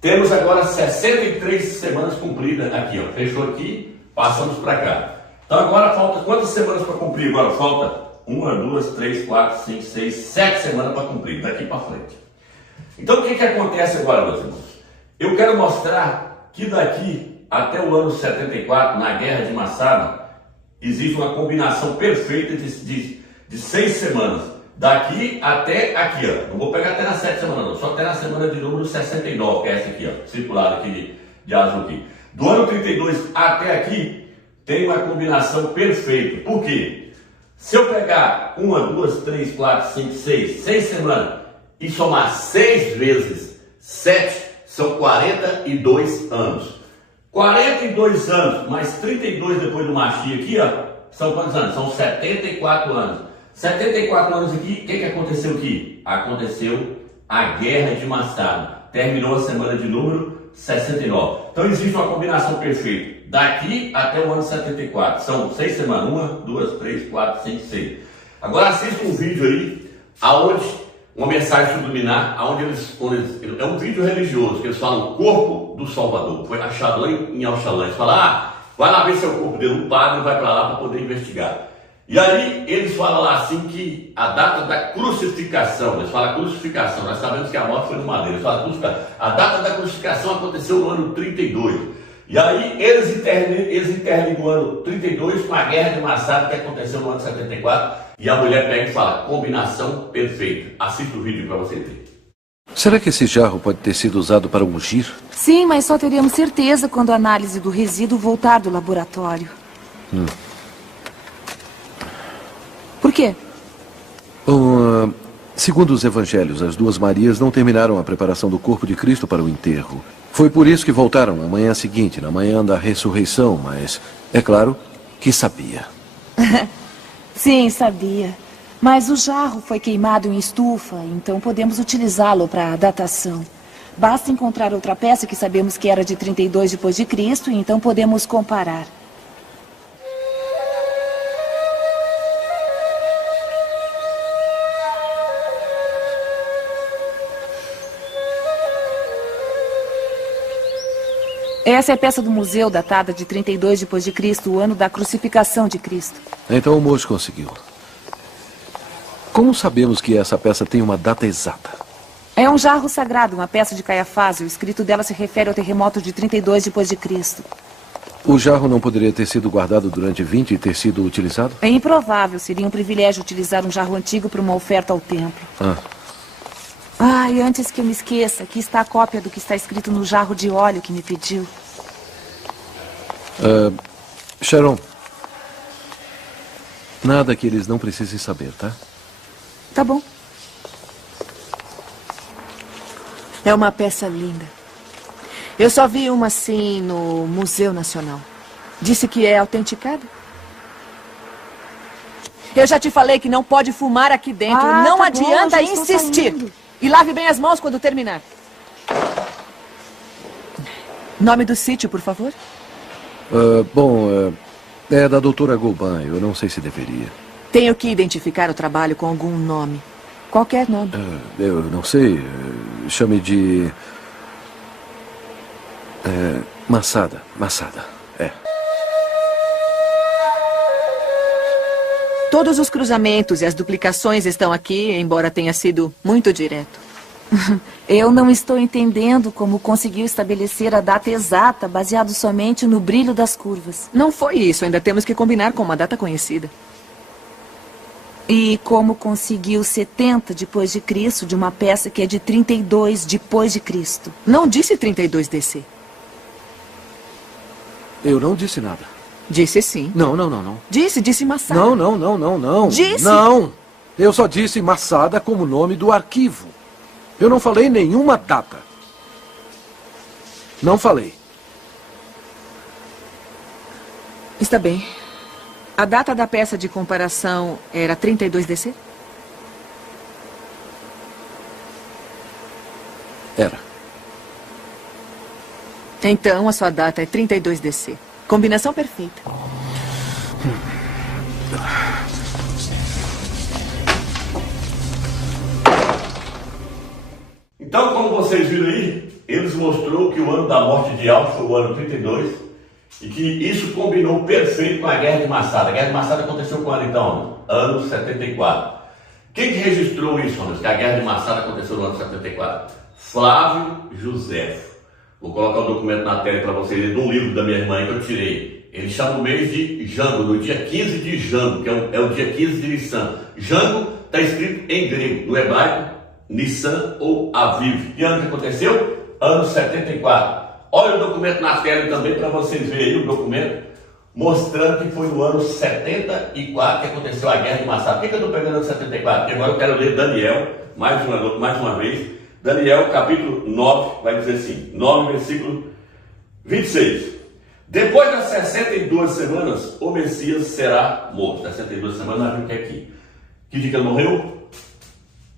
Temos agora 63 semanas cumpridas aqui, ó. Fechou aqui, passamos para cá. Então agora falta quantas semanas para cumprir? Agora falta 1, 2, 3, 4, 5, 6, 7 semanas para cumprir, daqui para frente. Então o que acontece agora, meus irmãos? Eu quero mostrar que daqui até o ano 74, na Guerra de Massada, existe uma combinação perfeita de 6 semanas. Daqui até aqui, ó. Não vou pegar até nas 7 semanas, não. Só até na semana de número 69, que é essa aqui, ó. Circulada aqui de azul aqui. Do ano 32 até aqui, tem uma combinação perfeita. Por quê? Se eu pegar 1, 2, 3, 4, 5, 6 semanas e somar 6 vezes 7, são 42 anos. 42 anos mais 32 depois do Machia aqui, ó, são quantos anos? São 74 anos. 74 anos aqui, o que aconteceu aqui? Aconteceu a Guerra de Massada. Terminou a semana de número 69. Então existe uma combinação perfeita. Daqui até o ano 74. São 6 semanas. 1, 2, 3, 4, 5, 6. Agora assista um vídeo aí, aonde uma mensagem subliminar, onde é um vídeo religioso, que eles falam o corpo do Salvador. Foi achado lá em Alxalã. Eles falam, vai lá ver se é o corpo dele. Um padre vai para lá para poder investigar. E aí eles falam lá assim que a data da crucificação, eles falam crucificação, nós sabemos que a morte foi no madeiro, eles falam crucificação. A data da crucificação aconteceu no ano 32. E aí eles interligam o ano 32 com a Guerra de Massada que aconteceu no ano 74. E a mulher pega e fala, combinação perfeita. Assista o vídeo para você ver. Será que esse jarro pode ter sido usado para ungir? Sim, mas só teremos certeza quando a análise do resíduo voltar do laboratório. Por quê? Bom, segundo os evangelhos, as duas Marias não terminaram a preparação do corpo de Cristo para o enterro. Foi por isso que voltaram na manhã seguinte, na manhã da ressurreição, mas é claro que sabia. Sim, sabia. Mas o jarro foi queimado em estufa, então podemos utilizá-lo para a datação. Basta encontrar outra peça que sabemos que era de 32 depois de Cristo, e então podemos comparar. Essa é a peça do museu datada de 32 depois de Cristo, o ano da crucificação de Cristo. Então o moço conseguiu. Como sabemos que essa peça tem uma data exata? É um jarro sagrado, uma peça de Caiafás. O escrito dela se refere ao terremoto de 32 depois de Cristo. O jarro não poderia ter sido guardado durante 20 e ter sido utilizado? É improvável. Seria um privilégio utilizar um jarro antigo para uma oferta ao templo. E antes que eu me esqueça, aqui está a cópia do que está escrito no jarro de óleo que me pediu. Sharon, nada que eles não precisem saber, tá? Tá bom. É uma peça linda. Eu só vi uma assim no Museu Nacional. Disse que é autenticada? Eu já te falei que não pode fumar aqui dentro. Não tá bom, adianta já estou insistir. saindo. E lave bem as mãos quando terminar. Nome do sítio, por favor? É da doutora Goban. Eu não sei se deveria. Tenho que identificar o trabalho com algum nome. Qualquer nome. Eu não sei. Chame de... Massada. É. Todos os cruzamentos e as duplicações estão aqui, embora tenha sido muito direto. Eu não estou entendendo como conseguiu estabelecer a data exata baseado somente no brilho das curvas. Não foi isso, ainda temos que combinar com uma data conhecida. E como conseguiu 70 depois de Cristo de uma peça que é de 32 depois de Cristo? Não disse 32 DC. Eu não disse nada. Disse sim. Não. Disse Massada. Não. Disse. Não. Eu só disse Massada como nome do arquivo. Eu não falei nenhuma data. Não falei. Está bem. A data da peça de comparação era 32 DC? Era. Então a sua data é 32 DC. Combinação perfeita. Então, como vocês viram aí, eles mostrou que o ano da morte de Alto foi o ano 32 e que isso combinou perfeito com a Guerra de Massada. A Guerra de Massada aconteceu quando, então? Ano 74. Quem que registrou isso, Ramos? Que a Guerra de Massada aconteceu no ano 74? Flávio Joséfo. Vou colocar o documento na tela para vocês lerem de um livro da minha irmã que eu tirei. Ele chama o mês de Jango, no dia 15 de Jango, que é o dia 15 de Nissan. Jango está escrito em grego, no hebraico, Nissan ou Aviv. Que ano que aconteceu? Ano 74. Olha o documento na tela também para vocês verem o documento, mostrando que foi no ano 74 que aconteceu a Guerra de Massada. Por que eu estou pegando o ano 74? Porque agora eu quero ler Daniel, mais uma vez. Daniel, capítulo 9, vai dizer assim, 9, versículo 26. Depois das 62 semanas, o Messias será morto. 62 semanas, nós vimos que é aqui. Que dia que ele morreu?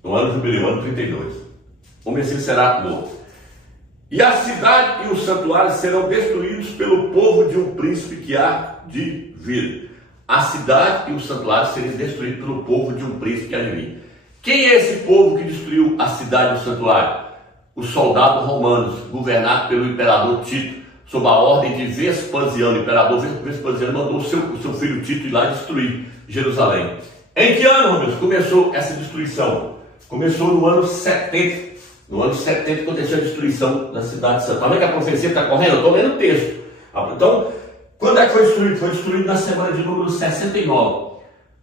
No ano jubileu, ano 32. O Messias será morto. E a cidade e o santuário serão destruídos pelo povo de um príncipe que há de vir. A cidade e o santuário serão destruídos pelo povo de um príncipe que há de vir. Quem é esse povo que destruiu a cidade e o santuário? Os soldados romanos, governados pelo imperador Tito, sob a ordem de Vespasiano. O imperador Vespasiano mandou o seu filho Tito ir lá destruir Jerusalém. Em que ano, meus, começou essa destruição? Começou no ano 70. No ano 70 aconteceu a destruição da cidade de Santa. Está vendo que a profecia está correndo? Eu estou lendo o texto. Então, quando é que foi destruído? Foi destruído na semana de número 69.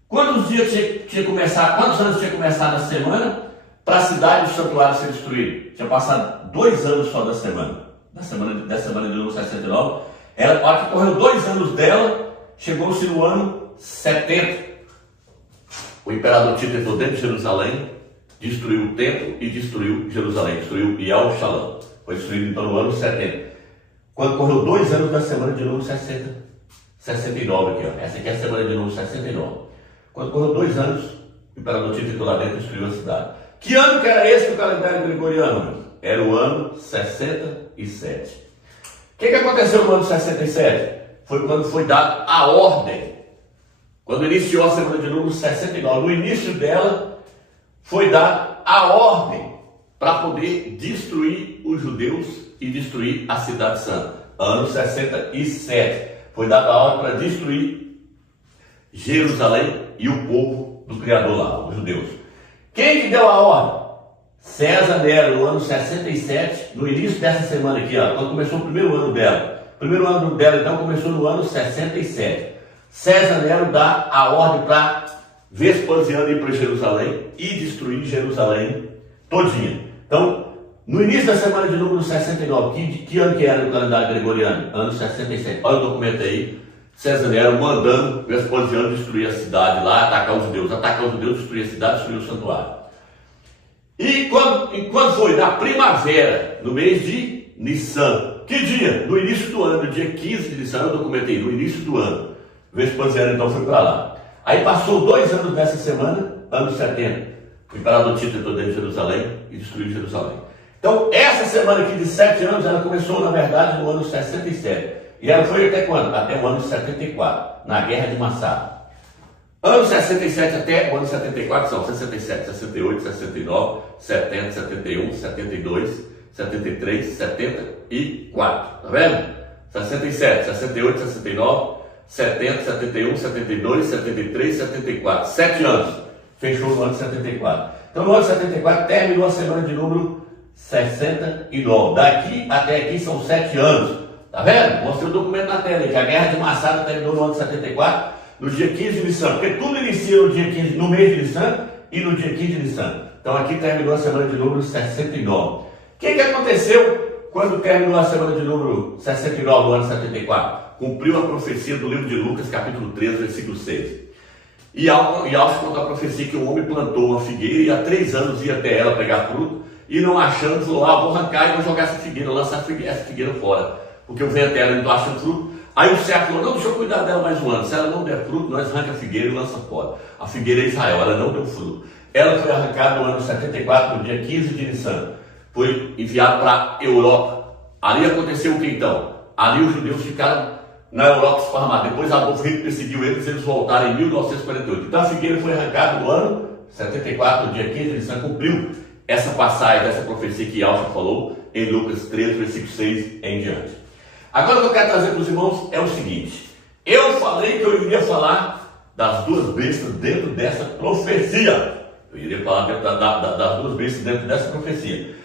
Quantos anos tinha começado a semana para a cidade e o santuário ser destruído? Tinha passado 2 anos só da semana. Da semana de número 69. Ela que correu 2 anos dela, chegou-se no ano 70. O imperador Tito entrou dentro de Jerusalém, destruiu o templo e destruiu Jerusalém, destruiu Ial Shalom. Foi destruído então no ano 70. Quando correu 2 anos da semana de número 69 aqui, ó. Essa aqui é a semana de número 69. Quando correu 2 anos, o imperador Tito entrou lá dentro e destruiu a cidade. Que ano que era esse do calendário gregoriano? Era o ano 67. O que aconteceu no ano 67? Foi quando foi dada a ordem. Quando iniciou a semana de número 69. No início dela, foi dada a ordem para poder destruir os judeus e destruir a cidade santa. Ano 67. Foi dada a ordem para destruir Jerusalém e o povo do Criador lá, os judeus. Quem que deu a ordem? César Nero, no ano 67, no início dessa semana aqui, ó, quando começou o primeiro ano dela. O primeiro ano dela, então, começou no ano 67. César Nero dá a ordem para Vespasiano ir para Jerusalém e destruir Jerusalém todinha. Então, no início da semana de número 69, que ano que era no calendário gregoriano? Ano 67. Olha o documento aí. César Nero mandando Vespasiano destruir a cidade lá, atacar os judeus, destruir a cidade, destruir o santuário. E quando foi? Na primavera, no mês de Nissan. Que dia? No início do ano, no dia 15 de Nissan, eu documentei, no início do ano. Vespasiano então foi para lá. Aí passou 2 anos dessa semana, ano 70. O imperador Tito entrou dentro de Jerusalém e destruiu Jerusalém. Então, essa semana aqui de 7 anos, ela começou, na verdade, no ano 67. E ela foi até quando? Até o ano 74, na Guerra de Massada. Ano 67 até o ano 74 são 67, 68, 69, 70, 71, 72, 73, 74. Tá vendo? 67, 68, 69, 70, 71, 72, 73, 74. 7 anos. Fechou no ano de 74. Então, no ano de 74, terminou a semana de número 69. Daqui até aqui são 7 anos. Tá vendo? Mostrei o documento na tela aí, que a Guerra de Massada terminou no ano de 74, no dia 15 de Nissan. Porque tudo inicia no dia 15, no mês de Nissan e no dia 15 de Nissan. Então, aqui terminou a semana de número 69. O que aconteceu quando terminou a semana de número 69 no ano de 74? Cumpriu a profecia do livro de Lucas, capítulo 13, versículo 6. E Alves contou a profecia que um homem plantou uma figueira e há 3 anos ia até ela pegar fruto e não achando, falou, vou arrancar e vou jogar essa figueira, lançar essa figueira fora, porque eu venho até ela e não estou achando fruto. Aí o servo falou, não, deixa eu cuidar dela mais um ano, se ela não der fruto, nós arranca a figueira e lança fora. A figueira é Israel, ela não deu fruto. Ela foi arrancada no ano 74, no dia 15 de Nissan, foi enviada para a Europa. Ali aconteceu o que então? Ali os judeus ficaram na Europa esparramados. Depois Adolfo Hitler perseguiu eles voltaram em 1948. Então a figueira foi arrancada no ano 74, dia 15 de Nissan, cumpriu essa passagem dessa profecia que Alfa falou em Lucas 13, versículo 6 em diante. Agora o que eu quero trazer para os irmãos é o seguinte: eu falei que eu iria falar das 2 bestas dentro dessa profecia. Eu iria falar das 2 bestas dentro dessa profecia.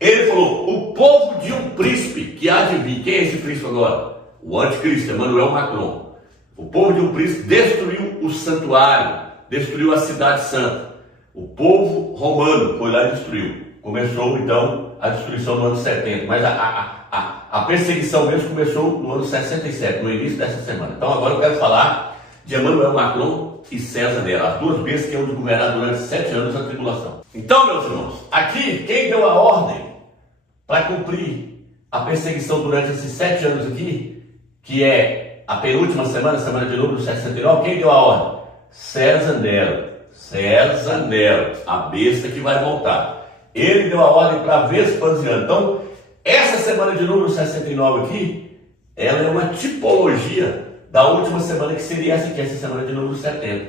Ele falou, o povo de um príncipe que há de vir. Quem é esse príncipe agora? O anticristo, Emmanuel Macron. O povo de um príncipe destruiu o santuário, destruiu a cidade santa. O povo romano foi lá e destruiu. Começou então a destruição no ano 70, mas a perseguição mesmo começou no ano 67, no início dessa semana. Então agora eu quero falar de Emmanuel Macron e César Nero, as 2 bestas que iam governar durante 7 anos a tribulação. Então, meus irmãos, aqui quem deu a ordem para cumprir a perseguição durante esses 7 anos aqui, que é a penúltima semana, semana de número 69, quem deu a ordem? César Nero. César Nero, a besta que vai voltar. Ele deu a ordem para Vespasiano. Então, essa semana de número 69 aqui, ela é uma tipologia da última semana, que seria essa aqui, essa semana de número 70.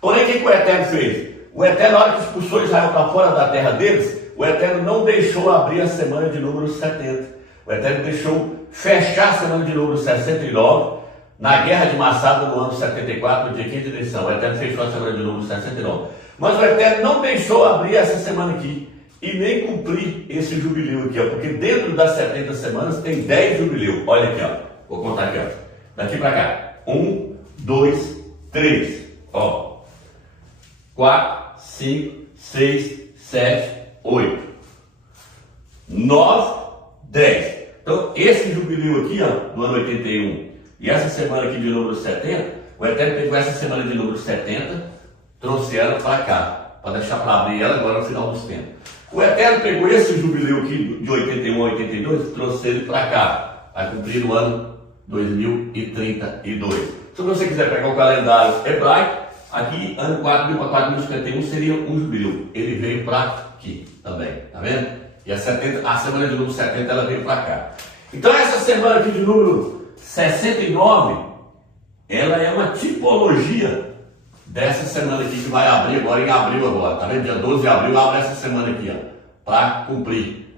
Porém, o que o Eterno fez? O Eterno, na hora que expulsou Israel para fora da terra deles, o Eterno não deixou abrir a semana de número 70. O Eterno deixou fechar a semana de número 69, na Guerra de Massada, no ano 74, no dia 15 de Nissan. O Eterno fechou a semana de número 69. Mas o Eterno não deixou abrir essa semana aqui, e nem cumprir esse jubileu aqui, porque dentro das 70 semanas tem 10 jubileus. Olha aqui, vou contar aqui, daqui para cá. 1, 2, 3, 4, 5, 6, 7, 8, 9, 10. Então, esse jubileu aqui, no ano 81, e essa semana aqui de número 70, o Eterno pegou essa semana de número 70, trouxe ela para cá, para deixar para abrir ela agora no final dos tempos. O Eterno pegou esse jubileu aqui de 81 a 82, trouxe ele para cá, vai cumprir no ano 2032. Se você quiser pegar o calendário hebraico, aqui, ano 4000 para 4051 seria um jubileu. Ele veio para aqui também, tá vendo? E a semana de número 70 ela veio para cá. Então essa semana aqui de número 69, ela é uma tipologia dessa semana aqui que vai abrir agora em abril agora, tá vendo? Dia 12 de abril abre essa semana aqui, para cumprir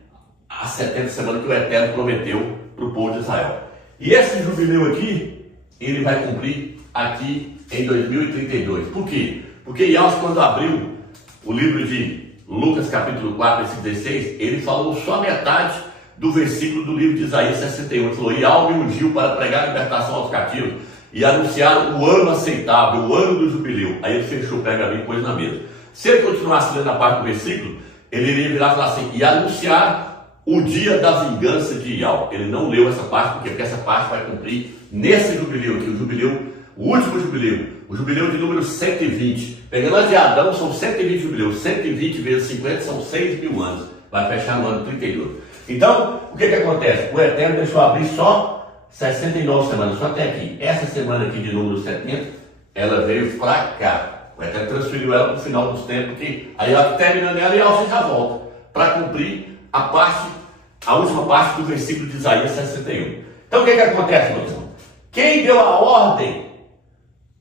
a 70 semana que o Eterno prometeu para o povo de Israel. E esse jubileu aqui, ele vai cumprir aqui em 2032. Por quê? Porque Yahweh, quando abriu o livro de Lucas capítulo 4, versículo 16, ele falou só metade do versículo do livro de Isaías 61. Ele falou, Yahweh me ungiu para pregar a libertação aos cativos e anunciar o ano aceitável, o ano do jubileu. Aí ele fechou o pergaminho e pôs na mesa. Se ele continuasse lendo a parte do versículo, ele iria virar e falar assim, e anunciar o dia da vingança de Yahweh. Ele não leu essa parte, porque essa parte vai cumprir nesse jubileu aqui, o jubileu, o último jubileu, o jubileu de número 120. Pegando a de Adão, são 120 jubileus, 120 vezes 50 são 6.000 anos. Vai fechar no ano 32. Então, o que acontece? O Eterno deixou abrir só 69 semanas, só até aqui. Essa semana aqui de número 70, ela veio para cá. O Eterno transferiu ela para o final dos tempos, porque aí ela termina nela e ela já volta para cumprir a última parte do versículo de Isaías 61. Então, o que acontece, meu irmão? Quem deu a ordem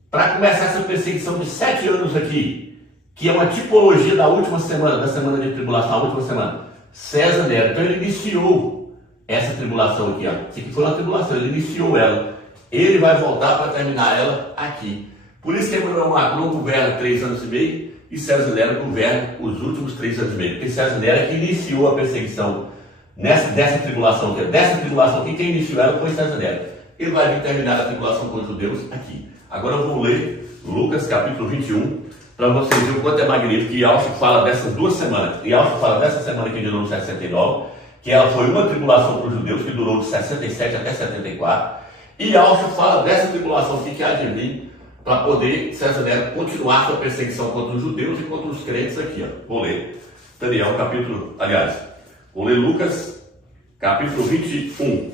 para começar essa perseguição de 7 anos aqui, que é uma tipologia da última semana, da semana de tribulação, a última semana, César Nero. Então ele iniciou essa tribulação aqui, ó. Isso aqui foi uma tribulação, ele iniciou ela. Ele vai voltar para terminar ela aqui. Por isso que Emmanuel Macron governa 3 anos e meio e César Nero governa os últimos 3 anos e meio. Porque César Nero é que iniciou a perseguição dessa tribulação aqui. Dessa tribulação aqui, quem iniciou ela foi César Nero. Ele vai vir terminar a tribulação com os judeus aqui. Agora eu vou ler Lucas capítulo 21, para vocês verem o quanto é magnífico. E Yahshua fala dessas 2 semanas. E Yahshua fala dessa semana aqui de número 69, que ela foi uma tribulação para os judeus que durou de 67 até 74. E Yahshua fala dessa tribulação aqui que há de vir para poder César Nero continuar sua perseguição contra os judeus e contra os crentes aqui. Ó. Vou ler vou ler Lucas capítulo 21. Se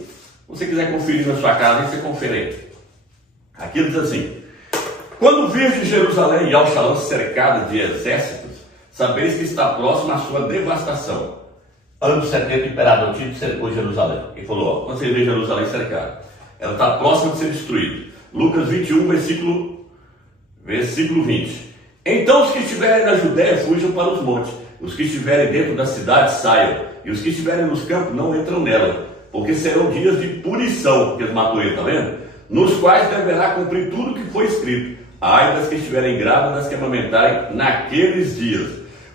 você quiser conferir na sua casa, você confere aí. Aqui ele diz assim: quando virdes Jerusalém e Alxalã cercada de exércitos, sabeis que está próxima a sua devastação. Ano 70, o imperador Tito cercou Jerusalém. Ele falou, ó, quando você vê Jerusalém cercada, ela está próxima de ser destruída. Lucas 21, versículo 20. Então os que estiverem na Judéia fujam para os montes, os que estiverem dentro da cidade saiam, e os que estiverem nos campos não entram nela, porque serão dias de punição, porque eles matou ele, tá vendo? Nos quais deverá cumprir tudo o que foi escrito. Ai das que estiverem grávidas, que amamentarem naqueles dias.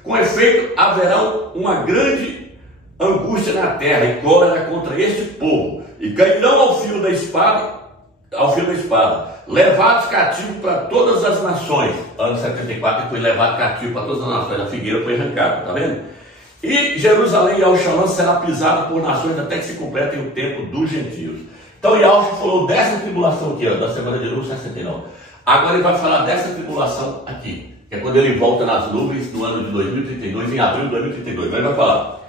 Com efeito, haverá uma grande angústia na terra e cólera contra este povo, e cairão ao fio da espada, levados cativos para todas as nações. Ano 74 ele foi levado cativo para todas as nações, a figueira foi arrancada, tá vendo? E Jerusalém e Alxalã será pisada por nações até que se completem o tempo dos gentios. Então Yahshua falou dessa tribulação aqui, ó, da semana de número 69. Agora ele vai falar dessa tribulação aqui, que é quando ele volta nas nuvens no ano de 2032, em abril de 2032. Então ele vai falar: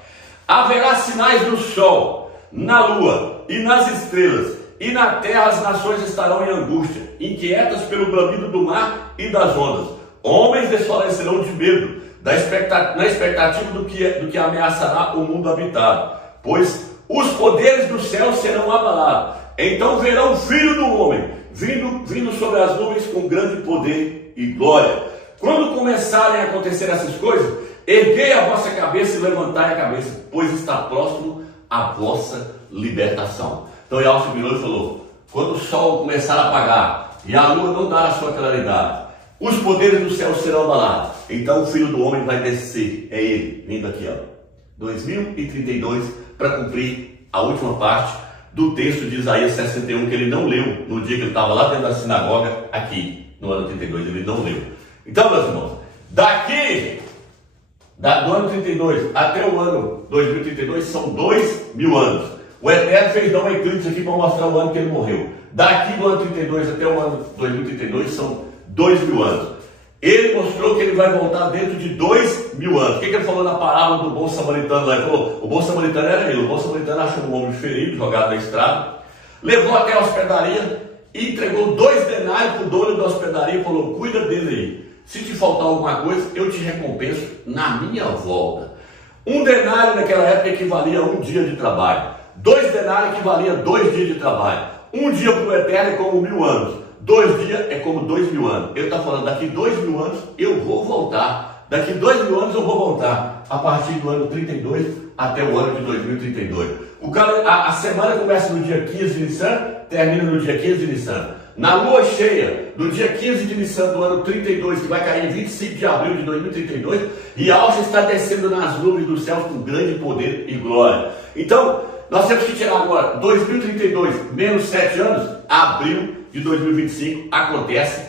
haverá sinais no sol, na lua e nas estrelas, e na terra as nações estarão em angústia, inquietas pelo bramido do mar e das ondas. Homens desfalecerão de medo, na expectativa do que ameaçará o mundo habitado, pois os poderes do céu serão abalados. Então verão o Filho do Homem vindo sobre as nuvens com grande poder e glória. Quando começarem a acontecer essas coisas, erguei a vossa cabeça e levantai a cabeça, pois está próximo a vossa libertação. Então Yahshua virou e falou: quando o sol começar a apagar e a lua não dar a sua claridade, os poderes do céu serão abalados. Então o Filho do Homem vai descer, é ele, vindo aqui, ó, 2032, para cumprir a última parte do texto de Isaías 61, que ele não leu no dia que ele estava lá dentro da sinagoga, aqui, no ano 32, ele não leu. Então, meus irmãos, do ano 32 até o ano 2032 são 2.000 anos. O Eterno fez dar uma eclipse aqui para mostrar o ano que ele morreu. Daqui do ano 32 até o ano 2032 são 2.000 anos. Ele mostrou que ele vai voltar dentro de 2.000 anos. O que ele falou na parábola do bom samaritano lá? Ele falou: o bom samaritano era ele. O bom samaritano achou um homem ferido, jogado na estrada, levou até a hospedaria e entregou 2 denários para o dono da hospedaria e falou: cuida dele aí. Se te faltar alguma coisa, eu te recompenso na minha volta. 1 denário naquela época equivalia a 1 dia de trabalho. 2 denários equivalia a 2 dias de trabalho. 1 dia para o Eterno é como 1.000 anos. 2 dias é como 2.000 anos. Ele está falando: daqui 2.000 anos eu vou voltar. Daqui 2.000 anos eu vou voltar. A partir do ano 32 até o ano de 2032. A semana começa no dia 15 de Nissan, termina no dia 15 de Nissan. Na lua cheia, do dia 15 de Nissan do ano 32, que vai cair em 25 de abril de 2032, Yahshua está descendo nas nuvens dos céus com grande poder e glória. Então, nós temos que tirar agora 2032 menos 7 anos, abril de 2025, acontece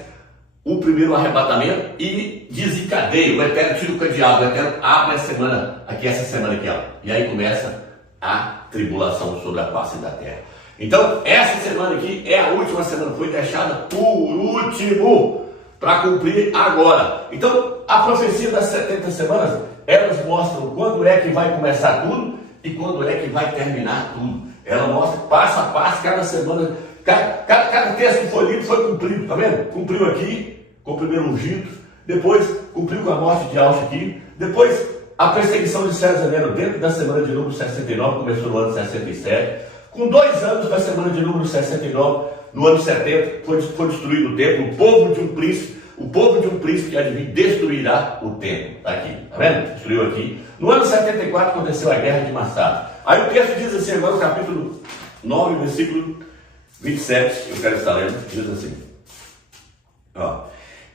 o primeiro arrebatamento e desencadeia. O Eterno tira o cadeado, o Eterno abre a semana, essa semana aqui, ó, e aí começa a tribulação sobre a face da terra. Então, essa semana aqui é a última semana, foi deixada por último, para cumprir agora. Então, a profecia das 70 semanas, elas mostram quando é que vai começar tudo e quando é que vai terminar tudo. Ela mostra passo a passo, cada semana, cada texto que foi lido foi cumprido, tá vendo? Cumpriu aqui, com o primeiro ungido, depois cumpriu com a morte de Yahshua aqui, depois a perseguição de César Nero dentro da semana de número 69, começou no ano 67, com 2 anos da semana de número 69, no ano 70, foi destruído o templo, o povo de um príncipe o povo de um príncipe que há de vir destruirá o templo. Está aqui, tá vendo? Destruiu aqui. No ano 74 aconteceu a guerra de Massada. Aí o texto diz assim, agora no capítulo 9, versículo 27, eu quero estar lendo, diz assim. Ó.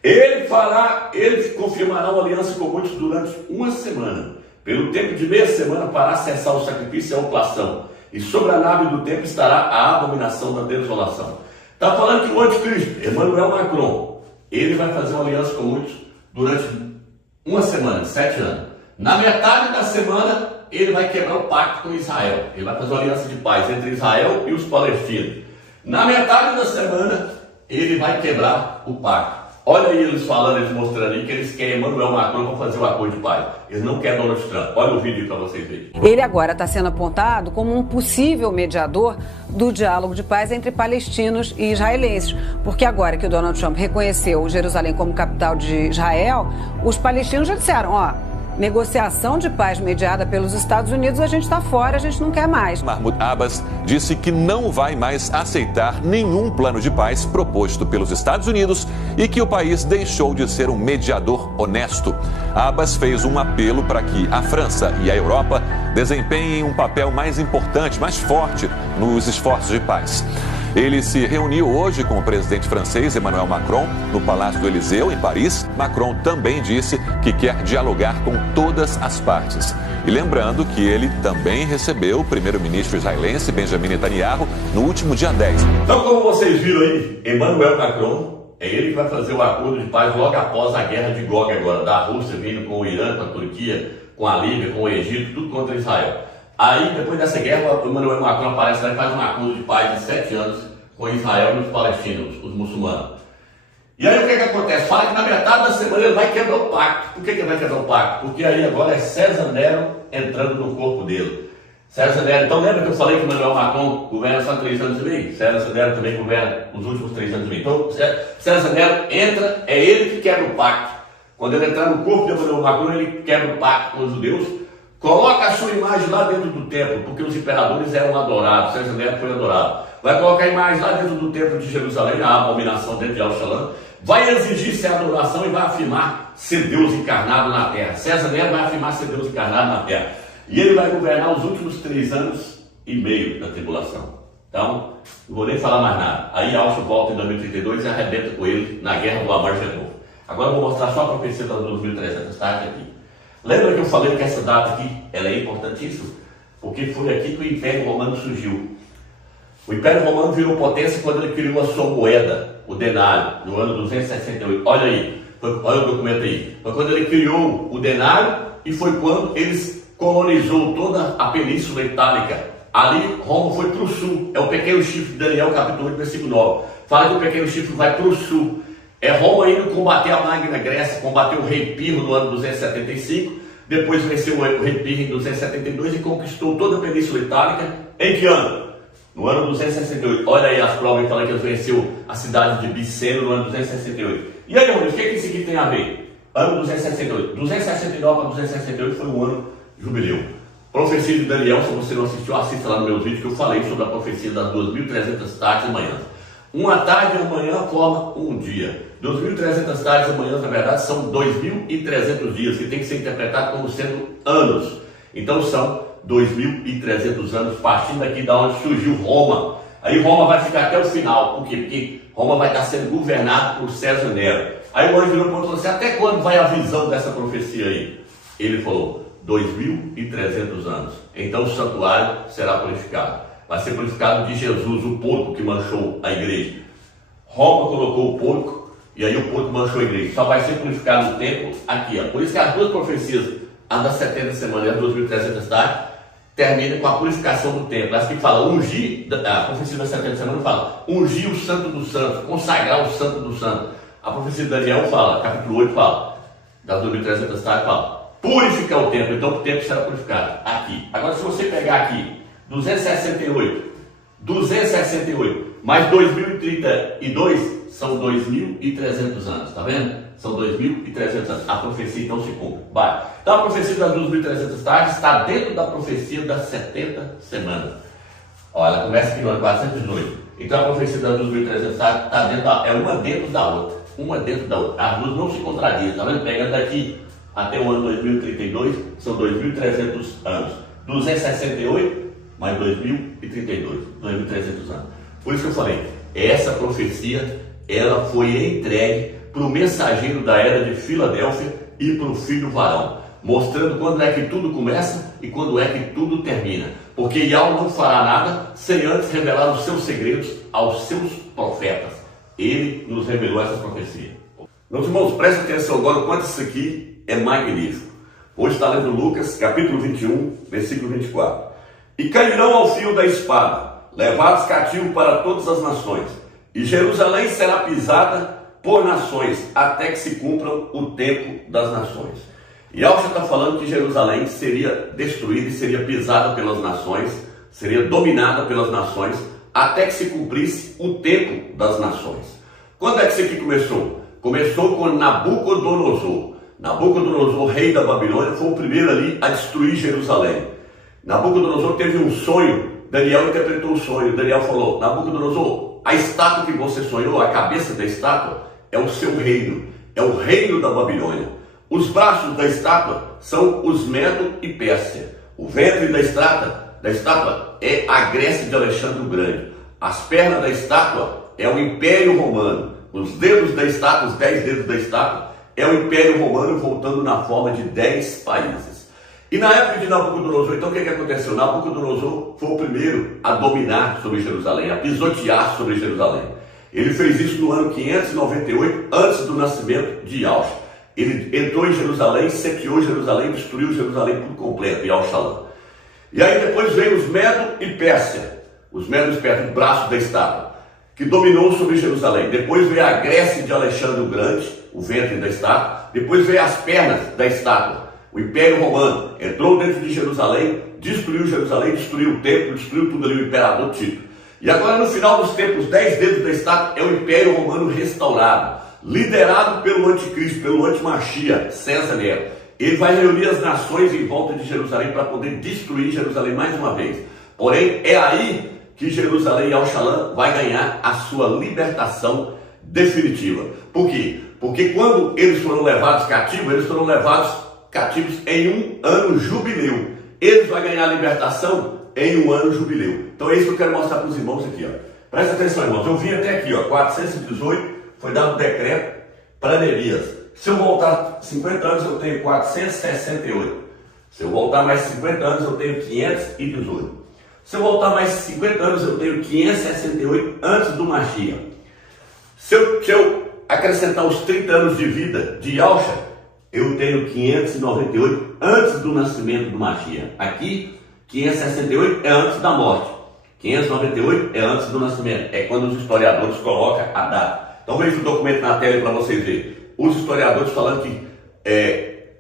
Ele confirmará uma aliança com muitos durante uma semana. Pelo tempo de meia semana para cessar o sacrifício e a oplação. E sobre a nave do templo estará a abominação da desolação. Está falando que o anticristo, Emmanuel Macron, ele vai fazer uma aliança com muitos durante uma semana, 7 anos. Na metade da semana, ele vai quebrar o pacto com Israel. Ele vai fazer uma aliança de paz entre Israel e os palestinos. Na metade da semana, ele vai quebrar o pacto. Olha aí eles falando, eles mostrando aí que eles querem Emmanuel Macron para fazer o acordo de paz. Eles não querem Donald Trump. Olha o vídeo para vocês verem. Ele agora está sendo apontado como um possível mediador do diálogo de paz entre palestinos e israelenses. Porque agora que o Donald Trump reconheceu Jerusalém como capital de Israel, os palestinos já disseram, ó, negociação de paz mediada pelos Estados Unidos, a gente está fora, a gente não quer mais. Mahmoud Abbas disse que não vai mais aceitar nenhum plano de paz proposto pelos Estados Unidos e que o país deixou de ser um mediador honesto. Abbas fez um apelo para que a França e a Europa desempenhem um papel mais importante, mais forte nos esforços de paz. Ele se reuniu hoje com o presidente francês Emmanuel Macron no Palácio do Élysée, em Paris. Macron também disse que quer dialogar com todas as partes. E lembrando que ele também recebeu o primeiro-ministro israelense Benjamin Netanyahu no último dia 10. Então, como vocês viram aí, Emmanuel Macron, é ele que vai fazer o acordo de paz logo após a guerra de Gog agora, da Rússia vindo com o Irã, com a Turquia, com a Líbia, com o Egito, tudo contra Israel. Aí, depois dessa guerra, o Emmanuel Macron aparece lá e faz um acordo de paz de 7 anos com Israel e os palestinos, os muçulmanos. E aí o que acontece? Fala que na metade da semana ele vai quebrar o pacto. Por que ele vai quebrar o pacto? Porque aí agora é César Nero entrando no corpo dele. César Nero, então lembra que eu falei que o Emmanuel Macron governa só 3 anos e meio? César Nero também governa os últimos 3 anos e meio. Então César Nero entra, é ele que quebra o pacto. Quando ele entrar no corpo de Emmanuel Macron, ele quebra o pacto com os judeus. Coloca a sua imagem lá dentro do templo, porque os imperadores eram adorados, César Nero foi adorado. Vai colocar a imagem lá dentro do templo de Jerusalém, a abominação dentro de Al-Shalom. Vai exigir ser adoração e vai afirmar ser Deus encarnado na terra. César Nero vai afirmar ser Deus encarnado na terra. E ele vai governar os últimos 3 anos e meio da tribulação. Então, não vou nem falar mais nada. Aí Alcho volta em 2032 e arrebenta com ele na guerra do Amargedon. Agora eu vou mostrar só a profecia das 2.300 tardes aqui. Lembra que eu falei que essa data aqui ela é importantíssima? Porque foi aqui que o Império Romano surgiu. O Império Romano virou potência quando ele criou a sua moeda, o denário, no ano 268. Olha aí, olha o documento aí. Foi quando ele criou o denário e foi quando ele colonizou toda a Península Itálica. Ali, Roma foi para o sul. É o pequeno chifre de Daniel, capítulo 8, versículo 9. Fala que o pequeno chifre vai para o sul. É Roma indo combater a Magna Grécia, combateu o rei Pirro no ano 275, depois venceu o rei Pirro em 272 e conquistou toda a Península Itálica. Em que ano? No ano 268. Olha aí as provas falando que ele venceu a cidade de Biceno no ano 268. E aí, o que isso aqui tem a ver? Ano 268. 269 para 268 foi um ano jubileu. Profecia de Daniel, se você não assistiu, assista lá no meu vídeo que eu falei sobre a profecia das 2.300 tardes e manhãs. Uma tarde e uma manhã forma um dia. 2.300 tardes e manhãs, na verdade, são 2.300 dias, que tem que ser interpretado como sendo anos. Então são 2.300 anos, partindo aqui da onde surgiu Roma. Aí Roma vai ficar até o final. Por quê? Porque Roma vai estar sendo governada por César Nero. Aí o anjo virou e falou assim, até quando vai a visão dessa profecia aí? Ele falou, 2.300 anos. Então o santuário será purificado. Vai ser purificado de Jesus, o porco que manchou a igreja. Roma colocou o porco e aí o porco manchou a igreja. Só vai ser purificado o templo aqui. Ó. Por isso que as duas profecias, a das 70 semanas e a 2.300 tardes, terminam com a purificação do templo. As que falam ungir, a profecia das 70 semanas fala ungir o santo dos santos, consagrar o santo dos santos. A profecia de Daniel fala, capítulo 8 fala, das 2.300 tardes fala, purificar o templo. Então o templo será purificado aqui. Agora se você pegar aqui 268 mais 2032 são 2.300 anos, tá vendo? São 2.300 anos. A profecia então se cumpre. Vai. Então a profecia das 2.300 tardes está dentro da profecia das 70 semanas. Olha, ela começa aqui no ano 408. Então a profecia das 2.300 tardes está dentro é uma dentro da outra. uma dentro da outra. As duas não se contradizem, tá vendo? Pegando daqui até o ano 2032, são 2.300 anos. 268 mais 2032, 2.300 anos. Por isso que eu falei, essa profecia, ela foi entregue para o mensageiro da era de Filadélfia e para o filho varão, mostrando quando é que tudo começa e quando é que tudo termina. Porque Yahweh não fará nada sem antes revelar os seus segredos aos seus profetas. Ele nos revelou essa profecia. Meus irmãos, prestem atenção agora o quanto isso aqui é magnífico. Hoje está lendo Lucas, capítulo 21, versículo 24. E cairão ao fio da espada, levados cativos para todas as nações, e Jerusalém será pisada por nações, até que se cumpra o tempo das nações. E Alcha está falando que Jerusalém seria destruída e seria pisada pelas nações, seria dominada pelas nações, até que se cumprisse o tempo das nações. Quando é que isso aqui começou? Começou com Nabucodonosor. Nabucodonosor, rei da Babilônia, foi o primeiro ali a destruir Jerusalém. Nabucodonosor teve um sonho, Daniel interpretou o sonho. Daniel falou: Nabucodonosor, a estátua que você sonhou, a cabeça da estátua, é o seu reino, é o reino da Babilônia. Os braços da estátua são os Medo e Pérsia. O ventre da estátua é a Grécia de Alexandre o Grande. As pernas da estátua é o Império Romano. Os dedos da estátua, os 10 dedos da estátua, é o Império Romano voltando na forma de 10 países. E na época de Nabucodonosor, então o que aconteceu? Nabucodonosor foi o primeiro a dominar sobre Jerusalém, a pisotear sobre Jerusalém. Ele fez isso no ano 598, antes do nascimento de Yahshua. Ele entrou em Jerusalém, saqueou Jerusalém, destruiu Jerusalém por completo, Yahshua. E aí depois veio os Medo e Pérsia, os Medos e Pérsia, o braço da estátua, que dominou sobre Jerusalém. Depois veio a Grécia de Alexandre o Grande, o ventre da estátua. Depois veio as pernas da estátua, o Império Romano. Entrou dentro de Jerusalém, destruiu o templo, destruiu tudo ali, o imperador Tito. E agora no final dos tempos, 10 dedos da estátua é o Império Romano restaurado, liderado pelo anticristo, pelo antimachia, César Nero. Ele vai reunir as nações em volta de Jerusalém para poder destruir Jerusalém mais uma vez. Porém, é aí que Jerusalém e Al-Shalom vai ganhar a sua libertação definitiva. Por quê? Porque quando eles foram levados cativos, em um ano jubileu. Eles vão ganhar a libertação em um ano jubileu. Então é isso que eu quero mostrar para os irmãos aqui. Presta atenção, irmãos. Eu vim até aqui, 418, foi dado um decreto para Neemias. Se eu voltar 50 anos, eu tenho 468. Se eu voltar mais 50 anos, eu tenho 518. Se eu voltar mais 50 anos, eu tenho 568 antes do Mashiach. Se eu acrescentar os 30 anos de vida de Yahshua, eu tenho 598 antes do nascimento do Mashiach. Aqui, 568 é antes da morte. 598 é antes do nascimento. É quando os historiadores colocam a data. Então veja o documento na tela para vocês verem. Os historiadores falando que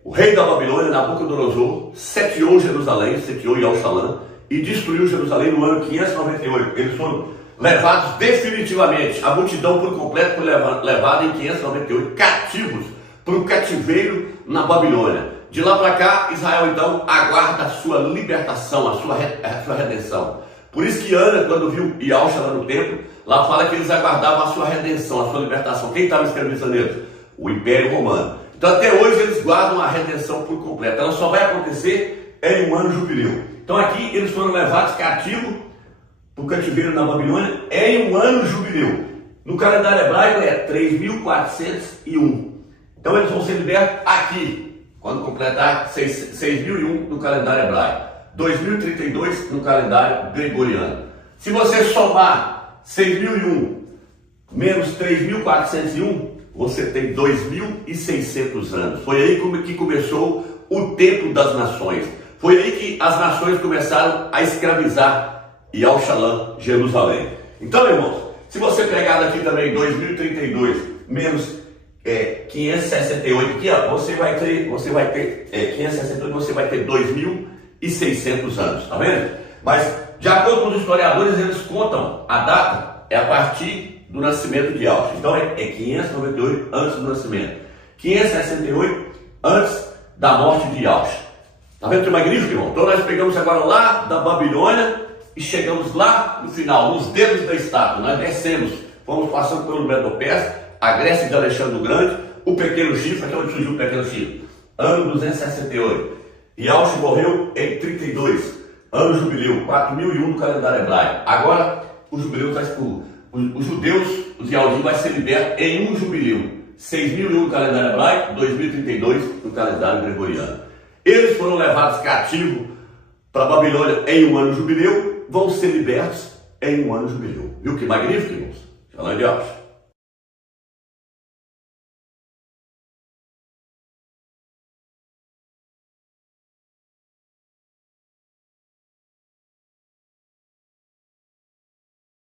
o rei da Babilônia, Nabucodonosor, saqueou Jerusalém, saqueou Yahushalã, e destruiu Jerusalém no ano 598. Eles foram levados definitivamente, a multidão por completo foi levada em 598 cativos para o cativeiro na Babilônia. De lá para cá, Israel então aguarda a sua libertação, a sua redenção. Por isso que Ana, quando viu Yahshua lá no templo, lá fala que eles aguardavam a sua redenção, a sua libertação. Quem estava escravizando eles? O Império Romano. Então até hoje eles guardam a redenção por completo. Ela só vai acontecer em um ano jubileu. Então aqui eles foram levados cativos para o cativeiro na Babilônia em um ano jubileu. No calendário hebraico é 3.401. Então eles vão ser libertos aqui, quando completar 6.001 no calendário hebraico, 2032 no calendário gregoriano. Se você somar 6.001 menos 3.401, você tem 2.600 anos. Foi aí que começou o tempo das nações. Foi aí que as nações começaram a escravizar Yahushalã, Jerusalém. Então, irmãos, se você pegar daqui também 2032 menos 568 aqui, você vai ter 568, você vai ter 2.600 anos, tá vendo? Mas, de acordo com os historiadores, eles contam a data é a partir do nascimento de Yahshua. Então, é 598 antes do nascimento, 568 antes da morte de Yahshua. Tá vendo que magnífico, irmão? Então, nós pegamos agora lá da Babilônia e chegamos lá no final, nos dedos da estátua. Nós descemos, fomos passando pelo Medo-Pérsia, a Grécia de Alexandre o Grande, o Pequeno Chifre, que é onde surgiu o Pequeno Chifre, ano 268. Yaush morreu em 32, ano jubileu, 4001 no calendário hebraico. Agora, o jubileu traz por... Os judeus, os Yahudim, vai ser liberto em um jubileu. 6001 no calendário hebraico, 2032 no calendário gregoriano. Eles foram levados cativos para a Babilônia em um ano jubileu, vão ser libertos em um ano jubileu. Viu que magnífico, irmãos? Falando de Deus.